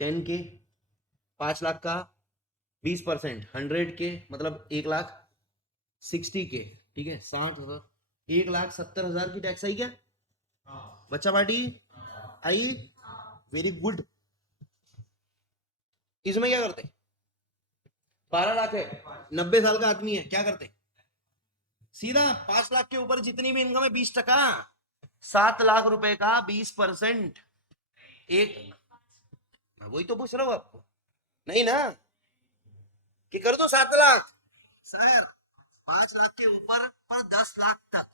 10 के 5 लाख का 20%, 100 के मतलब 1 लाख 60 के, ठीक है। 60,000, 1,70,000 की टैक्स आई क्या बच्चा पार्टी? आई, वेरी गुड। इसमें क्या करते? 12 लाख है, 90 साल का आदमी है, क्या करते? सीधा 5 लाख के ऊपर जितनी भी इनकम है 20%, 7 लाख रुपए का 20%, एक, वही तो पूछ रहा हूं आपको, नहीं ना कि कर दो 7 लाख? सर 5 लाख के ऊपर पर 10 लाख तक,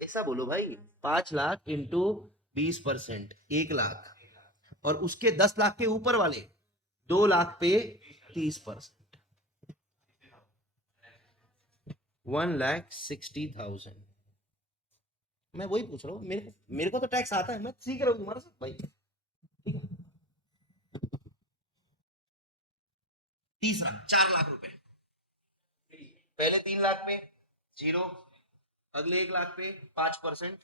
ऐसा बोलो भाई। 5 लाख इंटू 20%, 1 लाख, और उसके 10 लाख के ऊपर वाले 2 लाख पे 30%, 1,60,000। मैं वही पूछ रहा हूँ, मेरे को तो टैक्स आता है, मैं सीख रहा हूँ तुम्हारे साथ भाई, ठीक है। तीसरा 4 लाख रुपए, पहले 3 लाख पे 0, अगले 1 लाख पे 5%,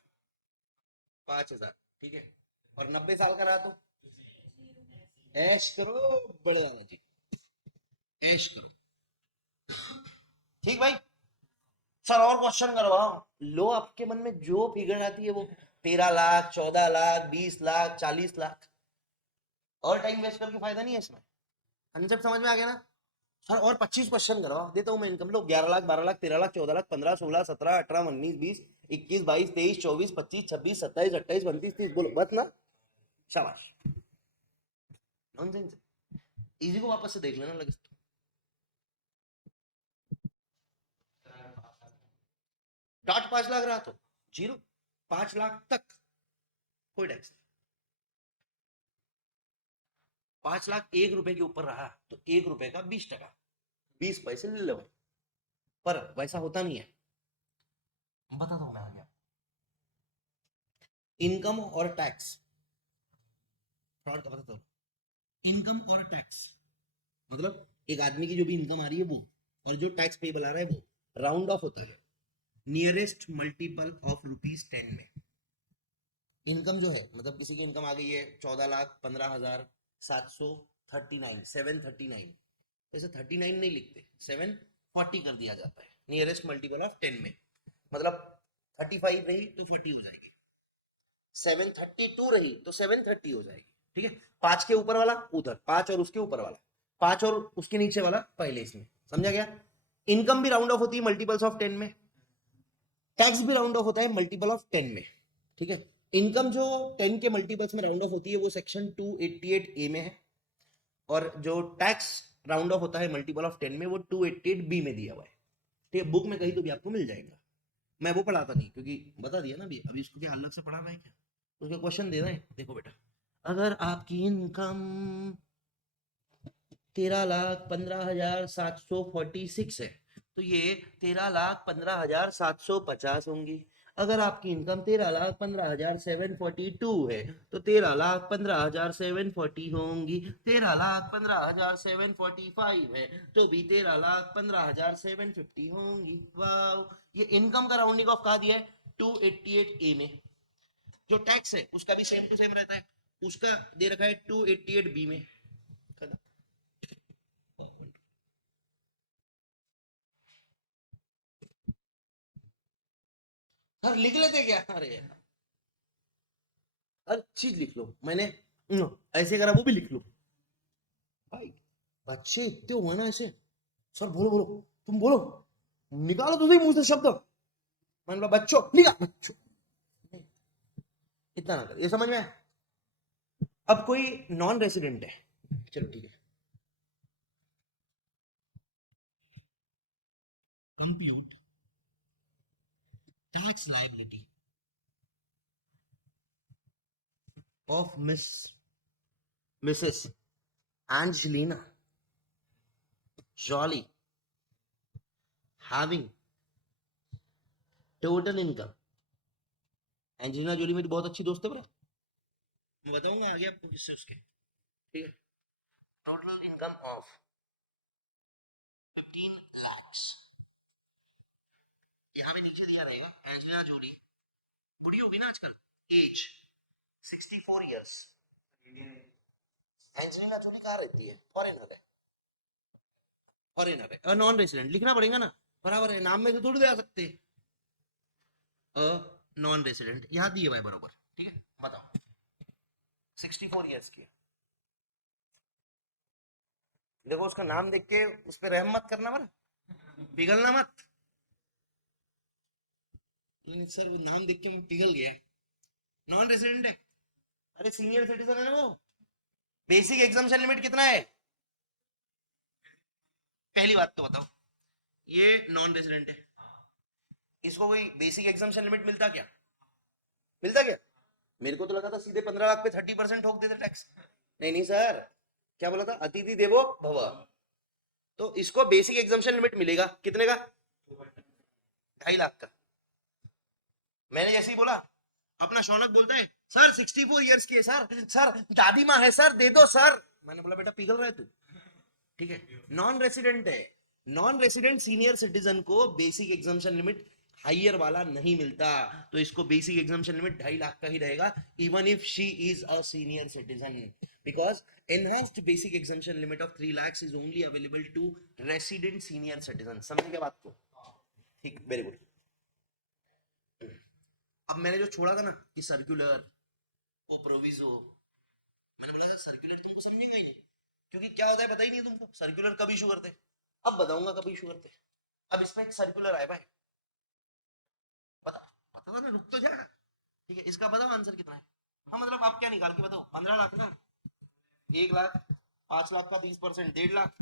5,000, ठीक है। और 90 साल का रहा तो ऐश करो बड़े दादाजी, ऐश करो, ठीक भाई। सर और क्वेश्चन करवाओ, लो आपके मन में जो फिगर आती है वो, 13 लाख, 14 लाख, 20 लाख, 40 लाख, और टाइम वेस्ट करके फायदा नहीं है इसमें। कंसेप्ट समझ में आ गया ना? सर और 25 क्वेश्चन करवाओ, देता हूँ मैं इनकम। लो 11 लाख, 12 लाख, 13 लाख, 14 लाख, 15, 16, 17, 18, 19, 20, 21, 22, 23, 24, 25, 26, 27, 28, 29, 30, बोलो बस ना, शाबाश। नॉनसेंस, इजी को वापस से देख लेना लगे तो। डॉट 5 लाख रहा तो 0, 5 लाख तक कोई टैक्स नहीं। 5 लाख 1 रुपए के ऊपर रहा तो 1 रुपए का 20%, 20 पैसे ले लो भाई। पर वैसा होता नहीं है, बताता हूं मैं आगे। इनकम और टैक्स, फ्रॉड का बताता हूं। इनकम और टैक्स मतलब एक आदमी की जो भी इनकम आ रही है वो, और जो टैक्स पेबल आ रहा है वो राउंड ऑफ होता है नियरेस्ट मल्टीपल ऑफ ₹10 में। इनकम जो है मतलब किसी की इनकम आ गई है 14,15,739, 739, जैसे 39 नहीं लिखते, 740 कर दिया जाता है नियरेस्ट मल्टीपल ऑफ 10 में। मतलब 35 रही तो 40 हो जाएगी, 732 रही तो 730 हो जाएगी, ठीक है। 5 के ऊपर वाला उधर, 5 और उसके ऊपर वाला 5 और उसके नीचे वाला पहले इसमें, समझा गया? इनकम भी राउंड ऑफ होती है मल्टीपल्स ऑफ 10 में, टैक्स भी राउंड ऑफ होता है मल्टीपल ऑफ 10 में, ठीक है। इनकम जो 10 के मल्टीपल्स में राउंड ऑफ होती है वो सेक्शन 288A में है, और जो टैक्स राउंड ऑफ होता है मल्टीपल ऑफ 10 में वो 288B में दिया हुआ है, ठीक है। बुक में कहीं तो भी आपको मिल जाएगा, मैं वो पढ़ाता नहीं क्योंकि बता दिया ना अभी, इसको क्या अलग से पढ़ाना है क्या? उसके क्वेश्चन दे रहे हैं, देखो बेटा, अगर आपकी इनकम 13,15,746 है तो ये 13,15,750 होंगी। अगर आपकी इनकम 13,15,742 है तो 13,15,740 होंगी। 13,15,745 है तो भी 13,15,750 होंगी। वाह, ये इनकम का राउंडिंग ऑफ कहा दिया है 288 ए में। जो टैक्स है उसका भी सेम टू सेम रहता है, उसका दे रखा है 288 बी में। हर लिख लेते क्या? अरे यार, हर चीज लिख लो। मैंने ऐसे करा, वो भी लिख लो भाई। बच्चे इतने हुए ना ऐसे, सर बोलो बोलो, तुम बोलो, निकालो तो सही मुंह से शब्द। मैंने बोला बच्चों, निकाल बच्चों, इतना ना कर, ये समझ में आया? अब कोई नॉन रेसिडेंट है, चलो ठीक है, compute tax liability of Mrs Angelina Jolie having total income. Angelina Jolie मेरी बहुत अच्छी दोस्त है बड़ा, मैं बताऊंगा आगे आपको किससे उसके, ठीक है। टोटल इनकम ऑफ 15 lakhs, यहाँ भी नीचे दिया रहेगा। एंजेलिना जोली बुढ़ी होगी ना आजकल, एज 64 इयर्स। एंजेलिना जोली कहाँ रहती है? फॉरेनर है, फॉरेनर है और नॉन रेसिडेंट लिखना पड़ेगा ना, बराबर है, नाम में तो थोड़ी दे आ सकते। नॉन रेसिडेंट यहाँ दिए हुआ है बराबर, ठीक है। बताओ 64 इयर्स की है। देखो उसका नाम देख के उस पर रहम मत करना, बरा पिघलना मत। सर वो नाम देख के मैं पिघल गया, नॉन रेसिडेंट है, अरे सीनियर सिटीजन है ना वो। बेसिक एग्जामिशन लिमिट कितना है? पहली बात तो बताओ, ये नॉन रेसिडेंट है, इसको कोई बेसिक एग्जामिशन लिमिट मिलता क्या? मिलता क्या? मेरे को तो लगा था सीधे 15 लाख पे 30% ठोक देते टैक्स। नहीं नहीं सर, क्या बोला था? अतिथि देवो भव। तो इसको बेसिक एग्जामिशन लिमिट मिलेगा कितने का? 2.5 लाख का। मैंने जैसे ही बोला, अपना शौनक बोलता है सर 64 इयर्स की है सर, सर दादी माँ है सर, दे दो सर। मैंने बोला बेटा पिघल रहा है तू, ठीक है, नॉन रेसिडेंट है। नॉन रेसिडेंट सीनियर सिटीजन को बेसिक एग्जामिशन लिमिट हाइयर वाला नहीं मिलता, तो इसको बेसिक एग्जामिशन लिमिट 2.5 लाख का ही रहेगा, even if she is a senior citizen, because enhanced basic exemption limit of 3 lakhs is only available to resident senior citizen। समझ गए बात को? ठीक, वेरी गुड। अब मैंने जो छोड़ा था ना कि सर्कुलर ओ प्रोविजो, मैंने बोला था सर्कुलर तुमको समझेगा ही नहीं, क्योंकि क्या होता है पता ही नहीं तुमको, सर्कुलर कब इशू करते। अब बताऊंगा कब इशू करते। अब इसमें एक सर्कुलर आया भाई, बता, पता था ना, रुक तो जा, ठीक है, इसका बताओ आंसर कितना है। हाँ मतलब आप क्या निकाल के बताओ, 15 लाख ना, 1 लाख, 5 लाख का 20%, 1.5 लाख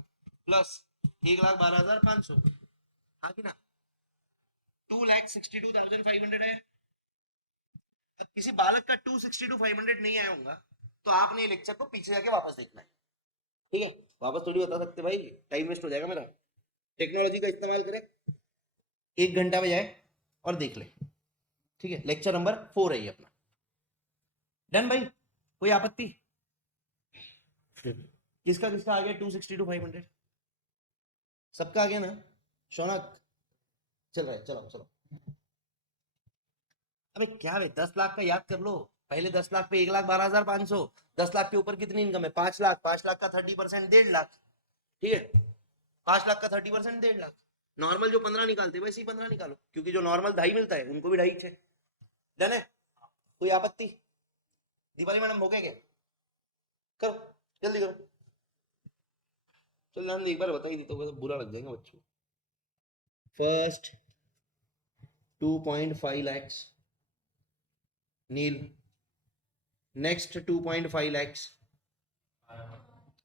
प्लस 1,12,500, हाँ कि ना, 2,62,500 है। अब किसी बालक का 262,500 नहीं आया होगा तो आपने लेक्चर को पीछे जाके वापस देखना है, ठीक है। वापस थोड़ी बता सकते भाई, टाइम वेस्ट हो जाएगा मेरा। टेक्नोलॉजी का इस्तेमाल करें, 1 घंटा में जाए और देख ले, ठीक है। लेक्चर नंबर 4 है ये अपना, डन भाई, कोई आपत्ति? किसका किसका आ गया 262,500? सबका आ गया ना? शौनक चल रहा है, चलो चलो। अबे क्या है, 10 लाख का याद कर लो। पहले 10 लाख पे 1,12,500, 10 लाख के ऊपर कितनी इनकम है? 5 लाख, 5 लाख का 30% 1.5 लाख, ठीक है। 5 लाख का 30% 1.5 लाख। नॉर्मल जो 15 निकालते वैसे ही 15 निकालो, क्योंकि जो नॉर्मल 2.5 मिलता है उनको भी 2.5 छे। डन है, कोई आपत्ति? दीपाली मैडम हो गया क्या? करो, जल्दी करो। चल नाम एक बार बता ही दी तो बुरा लग जाएगा बच्चों। First 2.5 lakhs nil, next 2.5 lakhs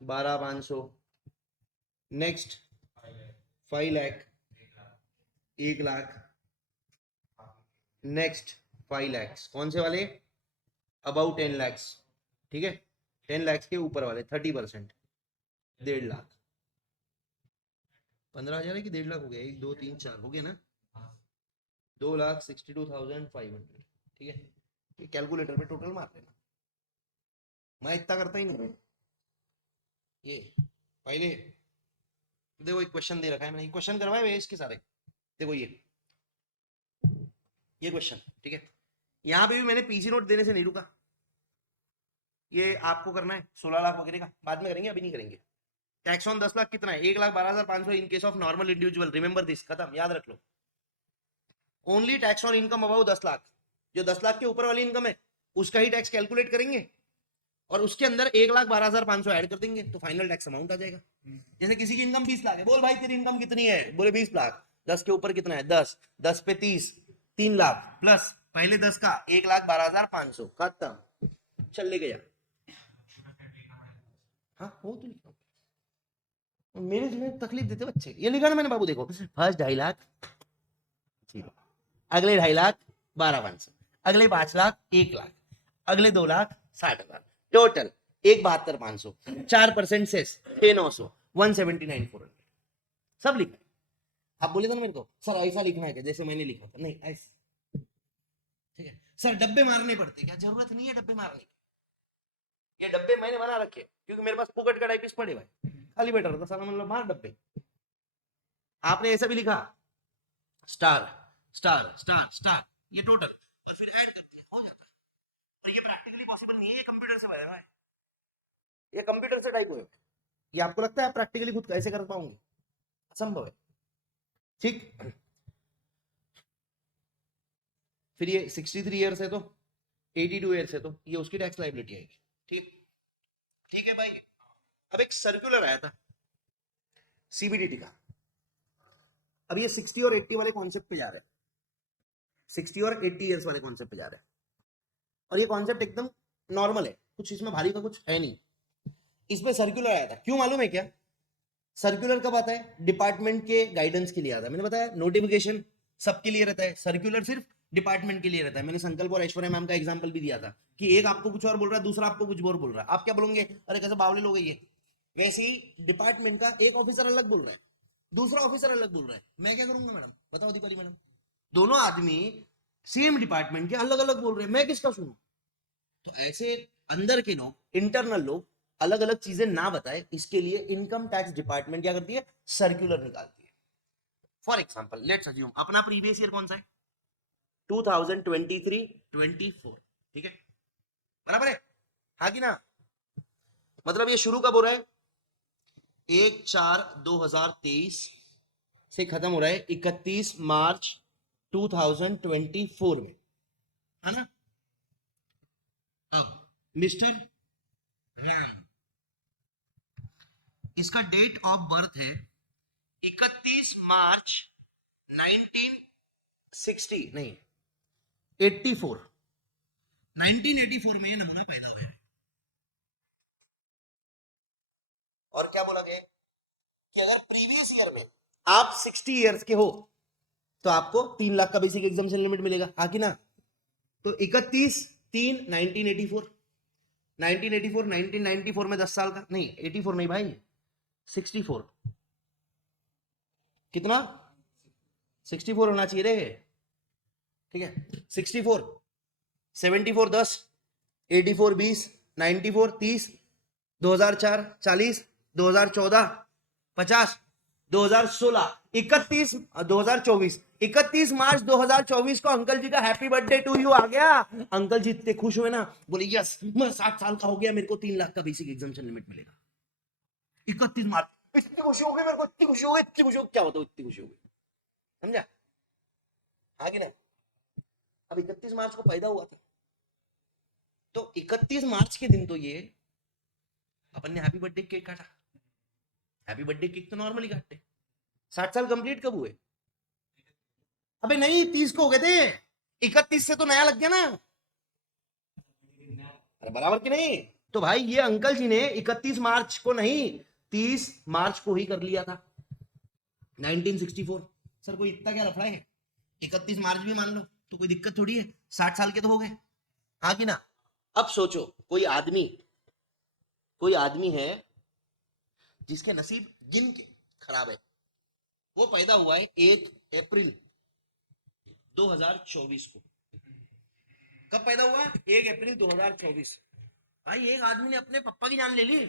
12,500, next 5 lakh 1 lakh, next 5 lakhs, कौन से वाले? अबाउट 10 lakhs, ठीक है, 10 lakhs के ऊपर वाले 30%, 1.5 लाख, 15,000 है कि 1.5 लाख हो गया, 1 2 3 4 हो गया ना, 2,62,500, ठीक है, ये कैलकुलेटर पे टोटल मार लेना, मैं इतना करता ही नहीं। ये पहले देखो एक क्वेश्चन दे रखा है मैंने, क्वेश्चन करवाए हुए इसके सारे, देखो ये क्वेश्चन, ठीक है, यहाँ पे भी मैंने पीसी नोट देने से नहीं रुका, ये आपको करना है 16 लाख वगैरह का बाद में करेंगे, अभी नहीं करेंगे। टैक्स ऑन 10 लाख कितना है, 1,12,500 in case of normal individual, remember this, खत्म, याद रख लो। Only tax on income above 10 lakh, जो 10 लाख के ऊपर वाली इनकम है उसका ही टैक्स कैलकुलेट करेंगे और उसके अंदर 1,12,500 ऐड कर देंगे तो फाइनल टैक्स अमाउंट आ जाएगा। जैसे किसी की इनकम 20 लाख है, बोल भाई तेरी इनकम कितनी है, बोले 20 लाख, 10 के ऊपर कितना है 10, 10 पे 30, 3 लाख प्लस पहले 10 का 1,12,500, खत्म, चल ले गया। हाँ वो तो लिखा मेरे में तकलीफ देते बच्चे, ये लिखा ना मैंने बाबू, देखो फर्स्ट 2.5 लाख 0, अगले 2.5 लाख 12,500, अगले 5 लाख 1 लाख, अगले 2 लाख 60,000, टोटल 1,72,500, 4% सेस 6,900, 179,400, सब लिखा है। आप बोले था ना मेरे को सर ऐसा लिखना है क्या जैसे मैंने लिखा था, नहीं ऐसा, ठीक है सर डब्बे मारने पड़ते क्या, जरूरत नहीं है डब्बे मारने की, ये डब्बे मैंने बना रखे क्योंकि मेरे पास पुकट का टाइपिस्ट पड़े भाई, खाली बैठा रहता साला, मतलब मार डब्बे। आपने ऐसा भी लिखा स्टार स्टार स्टार स्टार, ये टोटल और फिर ऐड करते हो जाता है, और ये प्रैक्टिकली पॉसिबल नहीं है, ये कंप्यूटर से बना है, ये कंप्यूटर से टाइप हुए, ये आपको लगता है आप प्रैक्टिकली खुद कैसे कर पाओगे, असंभव है, ठीक। फिर ये 63 ईयर्स है तो 82 ईयर्स है तो ये उसकी टैक्स लायबिलिटी आएगी, ठीक, ठीक है भाई। अब एक सर्कुलर आया था सीबीडीटी का, अब ये 60 और 80 वाले कॉन्सेप्ट पे जा रहे हैं, 60 और 80 ईयर्स वाले कॉन्सेप्ट पे जा रहे हैं, और ये कॉन्सेप्ट एकदम नॉर्मल है, कुछ इसमें भारी का कुछ है नहीं। इसमें सर्कुलर आया था, क्यों मालूम है क्या, सर्कुलर कब आता है, डिपार्टमेंट के गाइडेंस के लिए आता है, मैंने बताया नोटिफिकेशन सबके लिए रहता है, सर्कुलर सिर्फ डिपार्टमेंट के लिए रहता है। मैंने संकल्प और ऐश्वर्या मैम का एग्जांपल भी दिया था कि एक आपको कुछ और बोल रहा है, दूसरा आपको कुछ और बोल रहा है, आप क्या बोलोगे, अरे कैसे बावले लोग ये, वैसे ही डिपार्टमेंट का एक ऑफिसर अलग बोल रहा है, दूसरा ऑफिसर अलग बोल रहा है, मैं क्या करूंगा मैडम, बताओ दीपाली मैडम, दोनों आदमी सेम डिपार्टमेंट के अलग अलग बोल रहे हैं, मैं किसका सुनूं। तो ऐसे अंदर के लोग, इंटरनल लोग अलग अलग चीजें ना बताए, इसके लिए इनकम टैक्स डिपार्टमेंट क्या करती है, सर्कुलर निकालती है। फॉर एग्जांपल लेट्स अज्यूम अपना प्रीवियस ईयर कौन सा है, 2023-24, ठीक है, बराबर है, हाँ कि ना, मतलब ये शुरू कब हो रहा है, 1/4/2023 से खत्म हो रहा है 31 मार्च 2024 में, है ना। अब मिस्टर राम, इसका डेट ऑफ बर्थ है 31 मार्च 1960, नहीं 84, 1984 में ये नमूना पैदा हुआ है। और क्या बोला गया कि अगर प्रीवियस ईयर में आप 60 ईयर्स के हो तो आपको 3 लाख का बेसिक एग्जामिशन लिमिट मिलेगा, हाँ कि ना। तो 31/3/1984, 1994 में 10 साल का, नहीं 84 नहीं भाई, 64, कितना 64 होना चाहिए रे, ठीक है, 64, 74 10, 84 20, 94 30, 2004 40, 2014 50, 2016 31 2024, 31 मार्च 2024 को अंकल जी का हैप्पी बर्थडे टू यू आ गया। अंकल जी इतने खुश हुए ना, बोले यस मैं 7 साल का हो गया, मेरे को 3 लाख का बेसिक एग्जामिशन लिमिट मिलेगा। 31 मार्च, इतनी खुशी हो गई मेरे को, इतनी खुशी हो गई, इतनी खुशी हो गई, क्या बताऊं इतनी खुशी हो गई, समझा, हाँ कि नहीं। अब 31 मार्च को पैदा हुआ था, तो 31 मार्च के दिन तो ये अपन ने हैप्पी बर्थडे केक काटा, हैप्पी बर्थडे केक तो नॉर्मली काटते, 60 साल कंप्लीट कब हुए, अबे नहीं 30 को हो गए थे, 31 से तो नया लग गया ना, अरे बराबर कि नहीं। तो भाई ये अंकल जी ने 31 मार्च को नहीं 30 मार्च को ही कर लिया था 1964। सर कोई इतना क्या लफड़ा है, 31 मार्च भी मान लो तो कोई दिक्कत थोड़ी है, 60 साल के तो हो गए, हाँ कि ना। अब सोचो, कोई आदमी है जिसके नसीब गिन के खराब है, वो पैदा हुआ है 1 अप्रैल 2024 को। कब पैदा हुआ? 1 अप्रैल 2024। भाई एक आदमी ने अपने पप्पा की जान ले ली।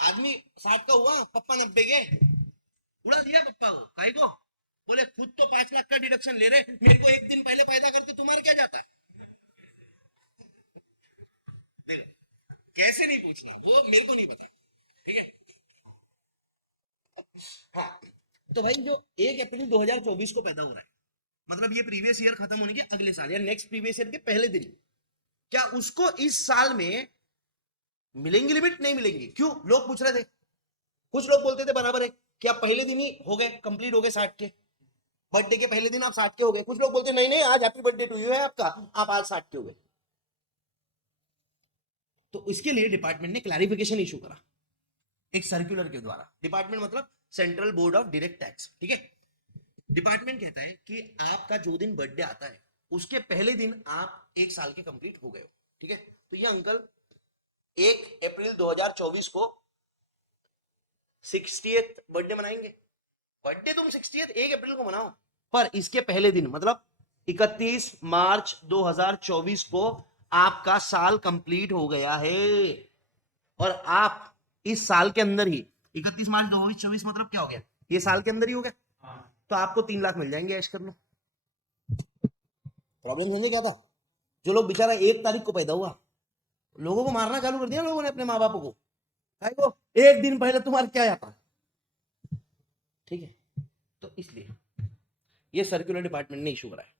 आदमी 60 का हुआ, पप्पा 90 के, उड़ा दिया पप्पा को। काहे को? बोले खुद तो 5 लाख का डिडक्शन ले रहे, मेरे को एक दिन पहले पैदा करते तुम्हारा क्या जाता है? कैसे नहीं पूछना, वो मेरे को नहीं पता। ठीक है, हाँ। तो भाई जो 1 अप्रैल 2024 को पैदा हो रहा है, मतलब ये प्रीवियस ईयर खत्म होने के अगले साल या नेक्स्ट प्रीवियस ईयर के पहले दिन, क्या उसको इस साल में मिलेंगी लिमिट? नहीं मिलेंगी। क्यों? लोग पूछ रहे थे, कुछ लोग बोलते थे बराबर है कि आप पहले दिन ही हो गए, कंप्लीट हो गए 60 के, बर्थडे के पहले दिन आप 60 के हो गए। कुछ लोग बोलते नहीं नहीं, आज हैप्पी बर्थडे टू यू है आपका, आप आज 60 के हो गए। तो इसके लिए डिपार्टमेंट ने क्लैरिफिकेशन इशू करा एक सर्कुलर के द्वारा। डिपार्टमेंट मतलब central board of direct tax. ठीक है, डिपार्टमेंट कहता है कि आपका जो दिन बर्थडे आता है उसके पहले दिन आप 1 साल के कंप्लीट हो गए हो। ठीक है, तो ये अंकल 1 अप्रैल 2024 को 60th बर्थडे मनाएंगे। बर्थडे तुम 60th 1 अप्रैल को मनाओ, पर इसके पहले दिन मतलब 31 मार्च 2024 को आपका साल कंप्लीट हो गया है, और आप इस साल के अंदर ही 31 मार्च 2024 मतलब क्या हो गया? ये साल के अंदर ही हो गया। तो आपको 3 लाख मिल जाएंगे, ऐश कर लो। प्रॉब्लम समझे क्या था? जो लोग बेचारा 1 तारीख को पैदा हुआ, लोगों को मारना चालू कर दिया लोगों ने, अपने माँ बापों को। को एक दिन पहले तुम्हारा क्या आता? ठीक है, तो इसलिए ये सर्कुलर डिपार्टमेंट ने इशू करा है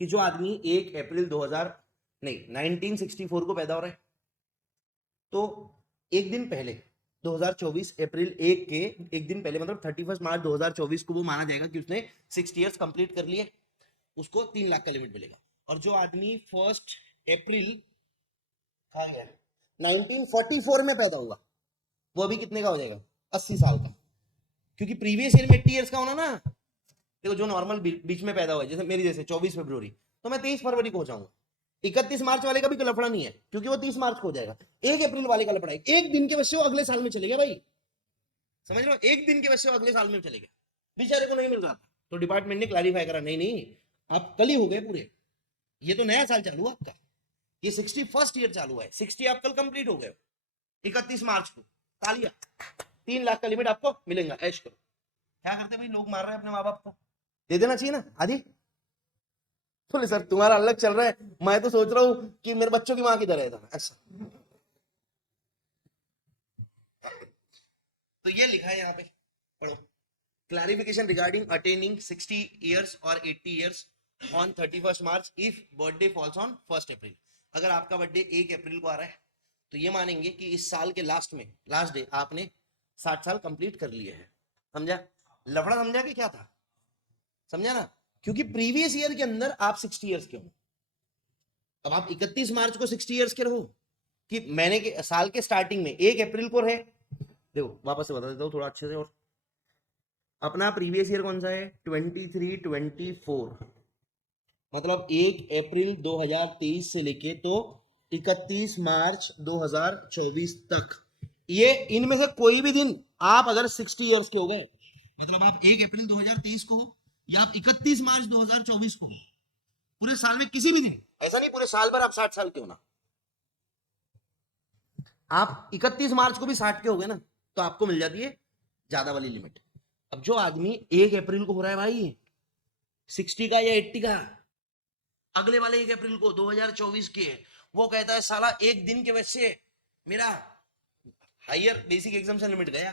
कि जो आदमी 1 अप्रैल 2000 नहीं 1964 को पैदा हो रहा है, तो एक दिन पहले 2024 अप्रैल 1 के एक दिन पहले मतलब 31 मार्च 2024 को वो माना जाएगा कि उसने 60 इयर्स कंप्लीट कर लिए, उसको 3 लाख का लिमिट मिलेगा। और जो आदमी 1 अप्रैल 1944 में पैदा हुआ, वो अभी कितने का हो जाएगा? 80 साल का। क्योंकि प्रीवियस ईयर में 80 इयर्स का होना ना। देखो जो नॉर्मल बीच में पैदा हुआ है, जैसे मेरी जैसे 24 फरवरी, तो मैं 23 फरवरी को हो जाऊंगा। 31 मार्च वाले का भी लफड़ा नहीं है, क्योंकि वो 30 मार्च को हो जाएगा। 1 अप्रैल वाले का लफड़ा है, एक दिन के वजह से वो अगले साल में चलेगा भाई। समझ लो, एक दिन के वजह से वो अगले साल में चलेगा, बेचारे को नहीं मिल रहा था। तो डिपार्टमेंट ने क्लैरिफाई करा, नहीं नहीं, आप कल ही हो गए पूरे, ये तो नया साल चालू हुआ आपका, ये 61st ईयर चालू है, 60 आप कल कंप्लीट हो गए 31 मार्च को। तालियां, 3 लाख का लिमिट आपको मिलेगा, ऐश करो। क्या करते भाई, लोग मार रहे हैं अपने माँ बाप को, दे देना चाहिए ना आदि। बोले सर तुम्हारा अलग चल रहा है, मैं तो सोच रहा हूं कि मेरे बच्चों की माँ किधर है, ऐसा। तो ये लिखा है यहाँ पे, पढ़ो। क्लैरिफिकेशन रिगार्डिंग अटेनिंग 60 इयर्स और 80 years on 31 March if birthday falls on 1 अप्रैल। अगर आपका बर्थडे 1 अप्रैल को आ रहा है तो ये मानेंगे कि इस साल के लास्ट में, लास्ट डे आपने 60 साल कंप्लीट कर लिए हैं। समझा लफड़ा? समझा कि क्या था? समझा ना? क्योंकि प्रीवियस ईयर के अंदर आप 60 इयर्स के हो। अब आप 31 मार्च को 60 इयर्स के रहो कि मैंने के साल के स्टार्टिंग में 1 अप्रैल को रहे। देखो वापस से बता देता हूँ थोड़ा अच्छे से। और अपना प्रीवियस ईयर कौन सा है? 23-24, मतलब 1 अप्रैल 2023 से लेके तो 31 मार्च 2024 तक, ये इनमें से कोई भी दिन आप अगर 60 इयर्स के हो गए, मतलब आप 1 अप्रैल 2023 को हो या आप 31 मार्च 2024 को हो, पूरे साल में किसी भी दिन, ऐसा नहीं पूरे साल भर आप 60 साल के होना, आप 31 मार्च को भी 60 के हो गए ना, तो आपको मिल जाती है ज्यादा वाली लिमिट। अब जो आदमी 1 अप्रैल को हो रहा है भाई 60 का या 80 का, अगले वाले 1 अप्रैल को 2024 के, वो कहता है साला एक दिन के वजह से मेरा हायर बेसिक एग्जाम्शन लिमिट गया।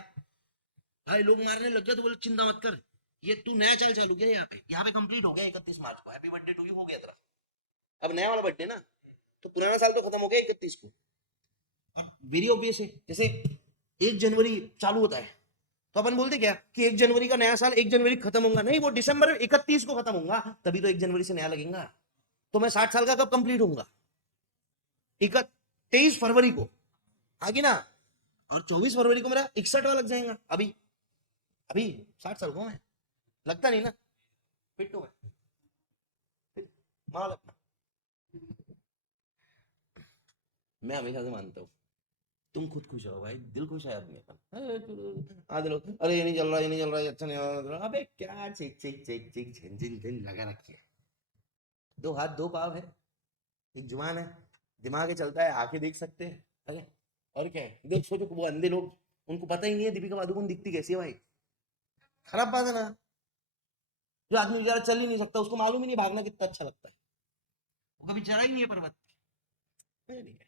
भाई लोग मारने लग गए, तो बोले चिंता मत कर, ये तू नया चाल चालू किया, यहाँ पे कंप्लीट हो गया 31 मार्च को, हैप्पी बर्थडे टू यू हो गया तेरा, अब नया वाला बर्थडे ना, तो पुराना साल तो खत्म हो गया 31 को। अब वेरी ऑब्वियस है, जैसे 1 जनवरी चालू होता है तो अपन बोलते क्या कि 1 जनवरी का नया साल 1 जनवरी खत्म होगा, नहीं वो दिसंबर 31 को खत्म होगा, तभी तो 1 जनवरी से नया लगेगा। तो मैं 60 साल का कब कंप्लीट होऊंगा? 23 फरवरी को आगे ना, और 24 फरवरी को मेरा 61वां लग जाएगा। अभी अभी 60 साल को मैं, लगता नहीं ना, फिट हो गए माल अपना। मैं हमेशा से मानता हूँ तुम खुद खुश हो भाई, दिल खुश है आदमी का। आधे लोग अरे ये नहीं चल रहा, ये नहीं चल रहा, ये अच्छा नहीं हो रहा, अबे क्या चिक चिक चिक चिक झिन झिन झिन लगा रखी है। दो हाथ दो पाँव है, एक जुबान है, दिमाग है, चलता है, आंखें देख सकते हैं, अरे और क्या है। देख सोचो वो अंधे लोग, उनको पता ही नहीं है दीपिका पादुकोण दिखती कैसी है भाई। खराब बात है ना। जो आदमी बेचारा चल ही नहीं सकता, उसको मालूम ही नहीं भागना कितना अच्छा लगता है, वो कभी चढ़ा ही नहीं है पर्वत। नहीं है।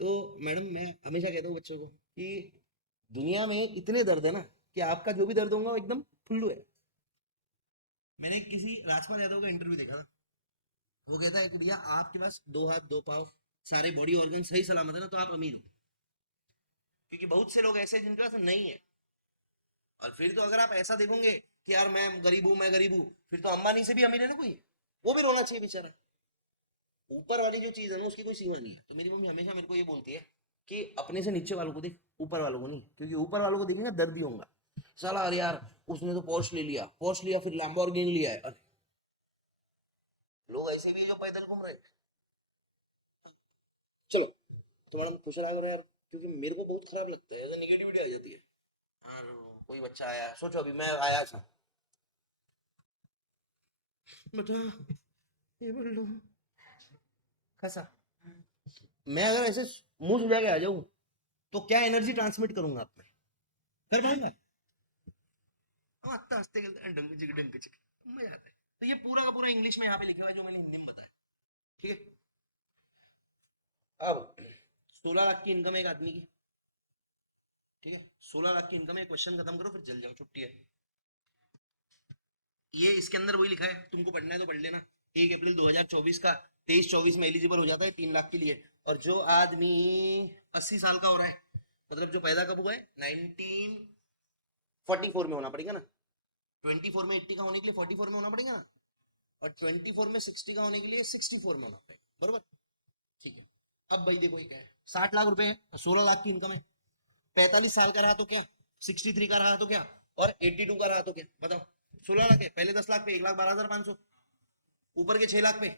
तो मैडम मैं हमेशा कहता हूँ बच्चों को कि दुनिया में इतने दर्द है ना कि आपका जो भी दर्द होगा वो एकदम फुल्लू है। मैंने किसी राजपाल यादव का इंटरव्यू देखा था, वो कहता है कि भैया आपके पास दो हाथ दो पाँव सारे बॉडी ऑर्गन सही सलामत है ना तो आप अमीर हो, क्योंकि बहुत से लोग ऐसे हैं जिनके पास नहीं है। और फिर तो अगर आप ऐसा देखोगे कि यार मैं गरीब हूं, मैं गरीब हूं, फिर तो अंबानी से भी अमीर है ना कोई, वो भी रोना चाहिए बेचारा। ऊपर वाली जो चीज है ना उसकी कोई सीमा नहीं है। तो मेरी मम्मी हमेशा मेरे को ये बोलती है कि अपने से नीचे वालों को देख, ऊपर वालों को नहीं, क्योंकि ऊपर वालों को देखेंगे दर्द ही होगा। साला अरे यार उसने तो पोर्श ले लिया, पोर्श लिया फिर लैम्बोर्गिनी लिया है, अरे लोग ऐसे भी है जो पैदल घूम रहे हैं। चलो तो मैडम खुश रहा करो यार, क्योंकि मेरे को बहुत खराब लगता है ऐसे निगेटिविटी आ जाती है। हाँ, कोई बच्चा आया, सोचो अभी मैं आया था बेटा, ये बोल लो कैसा, मैं अगर ऐसे मुंह सुझा के आ जाऊं तो क्या एनर्जी ट्रांसमिट करूंगा आप में, कर पाऊंगा? हम हंसते हंसते खेलते हैं, डंक चिक मजा आता है। तो ये पूरा का पूरा इंग्लिश में यहाँ पे लिखा हुआ है जो मैंने हिंदी में बताया, ठीक है। अब 16 लाख की इनकम है एक आदमी की, ठीक है, 16 लाख की इनकम है, क्वेश्चन खत्म करो फिर जल जाओ, छुट्टी है। ये इसके अंदर वही लिखा है, तुमको पढ़ना है तो पढ़ लेना। 1 अप्रैल 2024 का 23-24 में एलिजिबल हो जाता है 3 लाख के लिए। और जो आदमी 80 साल का हो रहा है, मतलब जो पैदा कब हुआ है 1944 में होना पड़ेगा ना, 24 में 80 का होने के लिए 44 में होना पड़ेगा ना, और 24 में 60 का होने के लिए 64 में होना पड़ेगा, बरोबर, ठीक है। अब भाई देखो ये क्या है, 60 लाख रुपए है, 16 लाख की इनकम है, 45 साल का रहा तो क्या, 63 का रहा तो क्या, और 82 का रहा तो क्या, बताओ। 16 लाख है, पहले 10 लाख पे 1,12,500, ऊपर के 6 लाख पे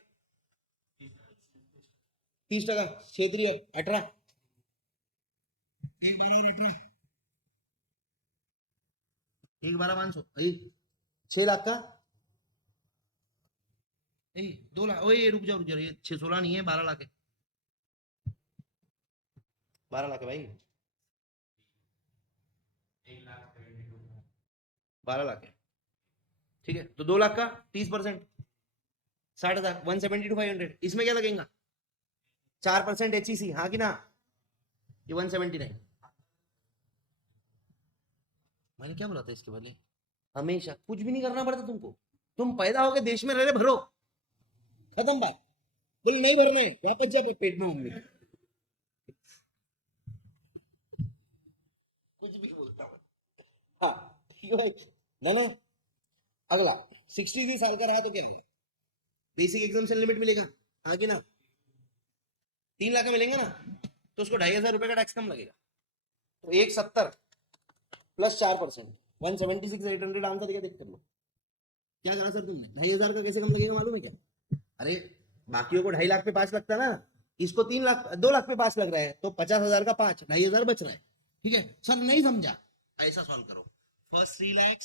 30%, क्षेत्रीय 18, एक 12 और 18, 1,12,500, 6 लाख का 2 लाख, ओए रुक जाओ, ये 6 16 नहीं है, 12 लाख है, 12 लाख है भाई, 12 लाख है, ठीक है। तो 2 लाख का 30%, 60,000, 170 to 500, इसमें क्या लगेगा, 4% HEC, हाँ कि ना, ये 179। मैंने क्या बोला था इसके पहले, हमेशा कुछ भी नहीं करना पड़ता तुमको, तुम पैदा होके देश में रह रहे, भरो, खत्म बात। बोले नहीं भरने, वापस जा पेट में मम्मी, कुछ भी बोलता हूँ। हाँ ठीक है भाई, ना ना। अगला 63 साल का रहा तो क्या होगा, बेसिक एग्जामेशन लिमिट मिलेगा, आगे ना 3 लाख का मिलेंगे ना, तो उसको 2,500 रुपए का टैक्स कम लगेगा। तो 170 प्लस 4%, 176,800 आंसर, क्या देख कर लो। क्या करा सर तुमने, 2,500 का कैसे कम लगेगा मालूम है क्या, अरे बाकियों को 2.5 लाख पे 5 लगता है ना, इसको 3 लाख 2 लाख पे 5 लग रहा है, तो 50,000 का 5, 2,500 बच रहा है, ठीक है। सर नहीं समझा, ऐसा सॉल्व करो, फर्स्ट 3 लाख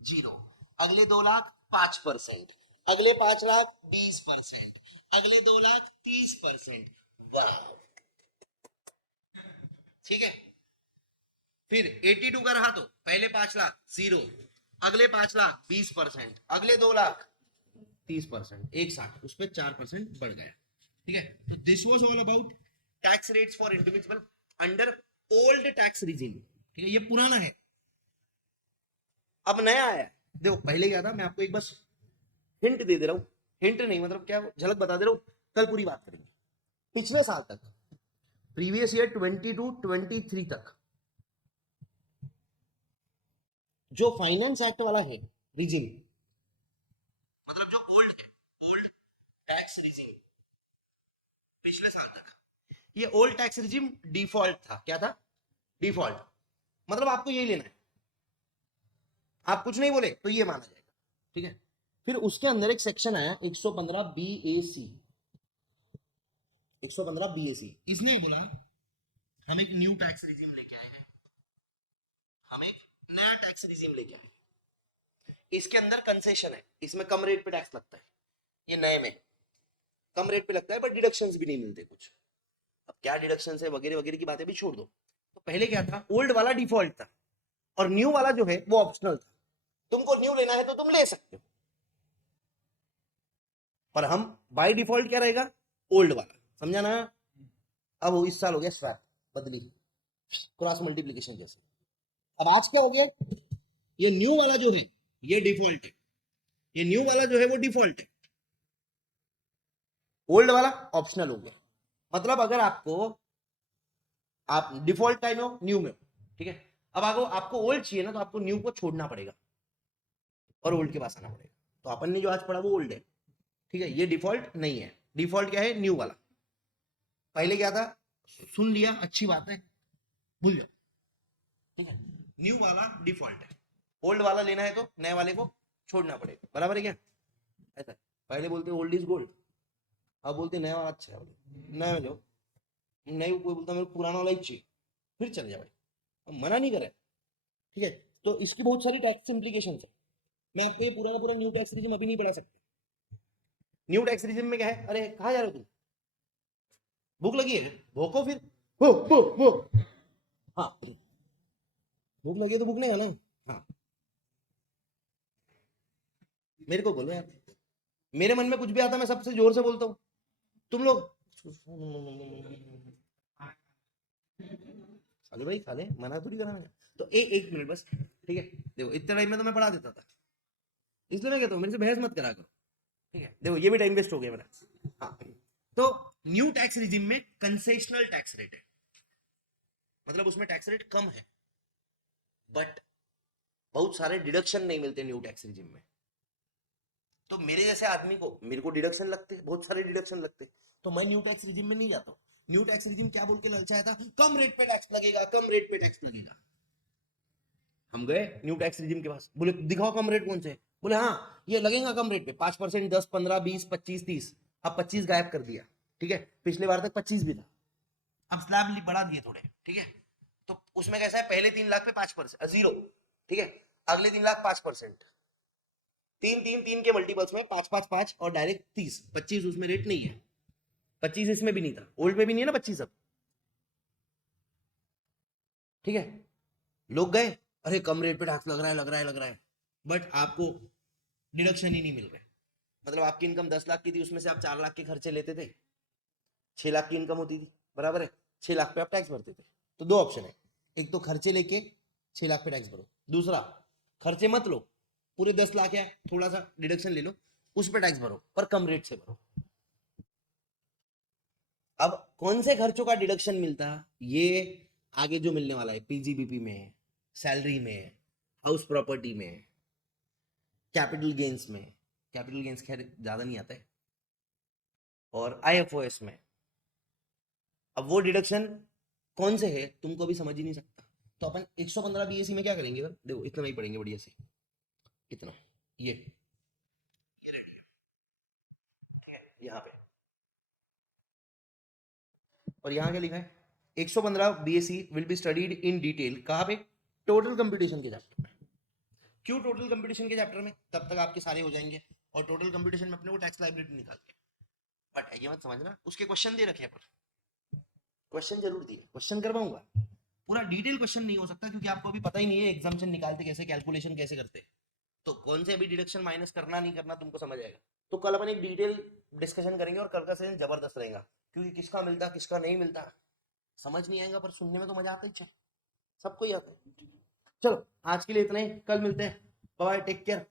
0, अगले 2 लाख 5%, अगले 5 लाख 20%, अगले 2 लाख 30%, वाह, ठीक है। फिर 82 का रहा तो पहले 5 लाख 0, अगले 5 लाख 20%, अगले 2 लाख 30%, एक साथ उस पर 4% बढ़ गया, ठीक है। तो this was all about tax rates for individual under old tax regime, ठीक है, ये पुराना है, अब नया आया। देखो पहले क्या था, मैं आपको एक बस हिंट दे दे रहा हूँ, हिंट नहीं मतलब क्या, झलक बता दे रहा हूँ, कल पूरी बात करेंगे। पिछले साल तक, प्रीवियस ईयर 22-23 तक, जो फाइनेंस एक्ट वाला है रिजिम, मतलब जो ओल्ड है, ओल्ड टैक्स रिजिम, पिछले साल तक ये ओल्ड टैक्स रिजिम डिफॉल्ट था, क्या था, डिफॉल्ट, मतलब आपको यही लेना है, आप कुछ नहीं बोले तो ये माना जाएगा, ठीक है। फिर उसके अंदर एक सेक्शन आया 115 BAC, 115 बीएसी। इसने बोला हम एक न्यू टैक्स रिजीम लेके आए हैं, हम एक नया टैक्स रिजीम लेके आए, इसके अंदर कंसेशन है, इसमें कम रेट पे टैक्स लगता है, ये नए में कम रेट पे लगता है बट डिडक्शंस भी नहीं मिलते कुछ। अब क्या डिडक्शंस है वगैरह वगैरह की बातें भी छोड़ दो। तो पहले क्या था, ओल्ड वाला डिफॉल्ट था और न्यू वाला जो है वो ऑप्शनल था। तुमको न्यू लेना है तो तुम ले सकते हो, पर हम बाय डिफॉल्ट क्या रहेगा, ओल्ड वाला, समझा ना। अब वो इस साल हो गया स्वैप, बदली क्रॉस मल्टीप्लीकेशन जैसे। अब आज क्या हो गया, ये न्यू वाला जो है ये डिफॉल्ट है, ये न्यू वाला जो है वो डिफॉल्ट है, ओल्ड वाला ऑप्शनल हो गया। मतलब अगर आपको, आप डिफॉल्ट टाइम हो न्यू में हो, ठीक है, अब आपको ओल्ड चाहिए ना तो आपको न्यू को छोड़ना पड़ेगा और ओल्ड के पास आना पड़ेगा। तो अपन ने जो आज पढ़ा वो ओल्ड है, ठीक है, ये डिफॉल्ट नहीं है। डिफॉल्ट क्या है, न्यू वाला। पहले क्या था, सुन लिया अच्छी बात है, भूल जाओ, ठीक है, न्यू वाला डिफॉल्ट है, ओल्ड वाला लेना है तो नए वाले को छोड़ना पड़ेगा, बराबर है क्या। ऐसा पहले बोलते ओल्ड इज गोल्ड, अब बोलते नया वाला अच्छा है, नया में जाओ, नहीं कोई बोलता मेरे को पुराना वाला ही चाहिए, फिर चले जाओ भाई, हम मना नहीं कर रहे, ठीक है। तो इसकी बहुत सारी टैक्स इम्प्लीकेशन है, मैं आपको ये पूरा का पूरा न्यू टैक्स रिजिम अभी नहीं पढ़ा सकता। न्यू टैक्स रिजिम में क्या है, अरे कहाँ जा रहे हो तुम, भूख लगी है, भूखो फिर, हो हाँ, भूख लगी है तो भूखने का ना, हाँ, मेरे को बोलो यार, मेरे मन में कुछ भी आता मैं सबसे जोर से बोलता हूँ, तुम लोग खा भाई, खा ले, मना थोड़ी करा मैंने। तो एक मिनट बस, ठीक है, देखो इतने टाइम में तो मैं पढ़ा देता था, इसलिए मैं कहता हूँ मेरे से बहस मत करा करो, ठीक है। देखो ये भी टाइम वेस्ट हो गया मेरा। हाँ, तो न्यू टैक्स रिजिम में कंसेशनल टैक्स रेट है, मतलब उसमें टैक्स रेट कम है बट बहुत सारे डिडक्शन नहीं मिलते न्यू टैक्स रिजिम में। तो मेरे जैसे आदमी को, मेरे को डिडक्शन लगते, बहुत सारे डिडक्शन लगते, तो मैं न्यू टैक्स रिजिम में नहीं जाता हूँ। न्यू टैक्स रिजिम क्या बोल के ललचाया था, कम रेट पे टैक्स लगेगा, कम रेट पे टैक्स लगेगा। हम गए न्यू टैक्स रिजिम के पास, बोले दिखाओ कम रेट कौन से, बोले हाँ ये लगेगा कम रेट पे 5%, 10, 15, 20, 25, 30। अब 25 गायब कर दिया, ठीक है, पिछले बार तक 25 भी था, अब स्लैब बढ़ा दिए थोड़े, ठीक है। तो उसमें कैसा है, पहले 3 लाख पे 5%, जीरो, ठीक है, अगले 3 लाख 5%, तीन तीन तीन के मल्टीपल्स में 5 5 5 और डायरेक्ट 30, 25 उसमें रेट नहीं है, 25 इसमें भी नहीं था, ओल्ड में भी नहीं है ना 25 अब, ठीक है। लोग गए, अरे कम रेट पे टैक्स लग रहा है, लग रहा है, लग रहा है, बट आपको डिडक्शन ही नहीं मिल रहा है। मतलब आपकी इनकम 10 लाख की थी, उसमें से आप 4 लाख के खर्चे लेते थे, 6 लाख की इनकम होती थी, बराबर है, 6 लाख पे आप टैक्स भरते थे। तो दो ऑप्शन है, एक तो खर्चे लेके 6 लाख पे टैक्स भरो, दूसरा खर्चे मत लो, पूरे 10 लाख है, थोड़ा सा डिडक्शन ले लो, उस पर टैक्स भरो पर कम रेट से भरो। अब कौन से खर्चों का डिडक्शन मिलता, ये आगे जो मिलने वाला है, पीजीबीपी में, सैलरी में, हाउस प्रॉपर्टी में, कैपिटल गेन्स में, कैपिटल गेन्स खैर ज्यादा नहीं आता है, और आईएफओएस में। अब वो डिडक्शन कौन से है तुमको भी समझ ही नहीं सकता। तो अपन 115 बीएसी में क्या करेंगे, देखो इतना ही पढ़ेंगे बढ़िया से, इतना, ये यहाँ पे, और यहाँ क्या लिखा है, 115 BAC will be studied in detail, कहाँ पे, टोटल कंप्यूटेशन के चैप्टर में। क्यों टोटल कंप्यूटेशन के चैप्टर में, तब तक आपके सारे हो जाएंगे, और टोटल कंप्यूटेशन में अपने को टैक्स लायबिलिटी निकाल के, बट ये मत समझना उसके क्वेश्चन दे रखे हैं, पर क्वेश्चन जरूर दिए, क्वेश्चन करवाऊंगा, पूरा डिटेल क्वेश्चन नहीं हो सकता क्योंकि आपको अभी पता ही नहीं है एग्जाम्पशन निकालते कैसे, कैलकुलेशन कैसे करते, तो कौन से अभी डिडक्शन माइनस करना नहीं करना तुमको समझ आएगा। तो कल अपन एक डिटेल डिस्कशन करेंगे और कल का सेशन जबरदस्त रहेगा, क्योंकि किसका मिलता किसका नहीं मिलता समझ नहीं आएगा, पर सुनने में तो मजा आता ही है, सबको ही आता है। चलो आज के लिए इतना ही, कल मिलते हैं, बाय, टेक केयर।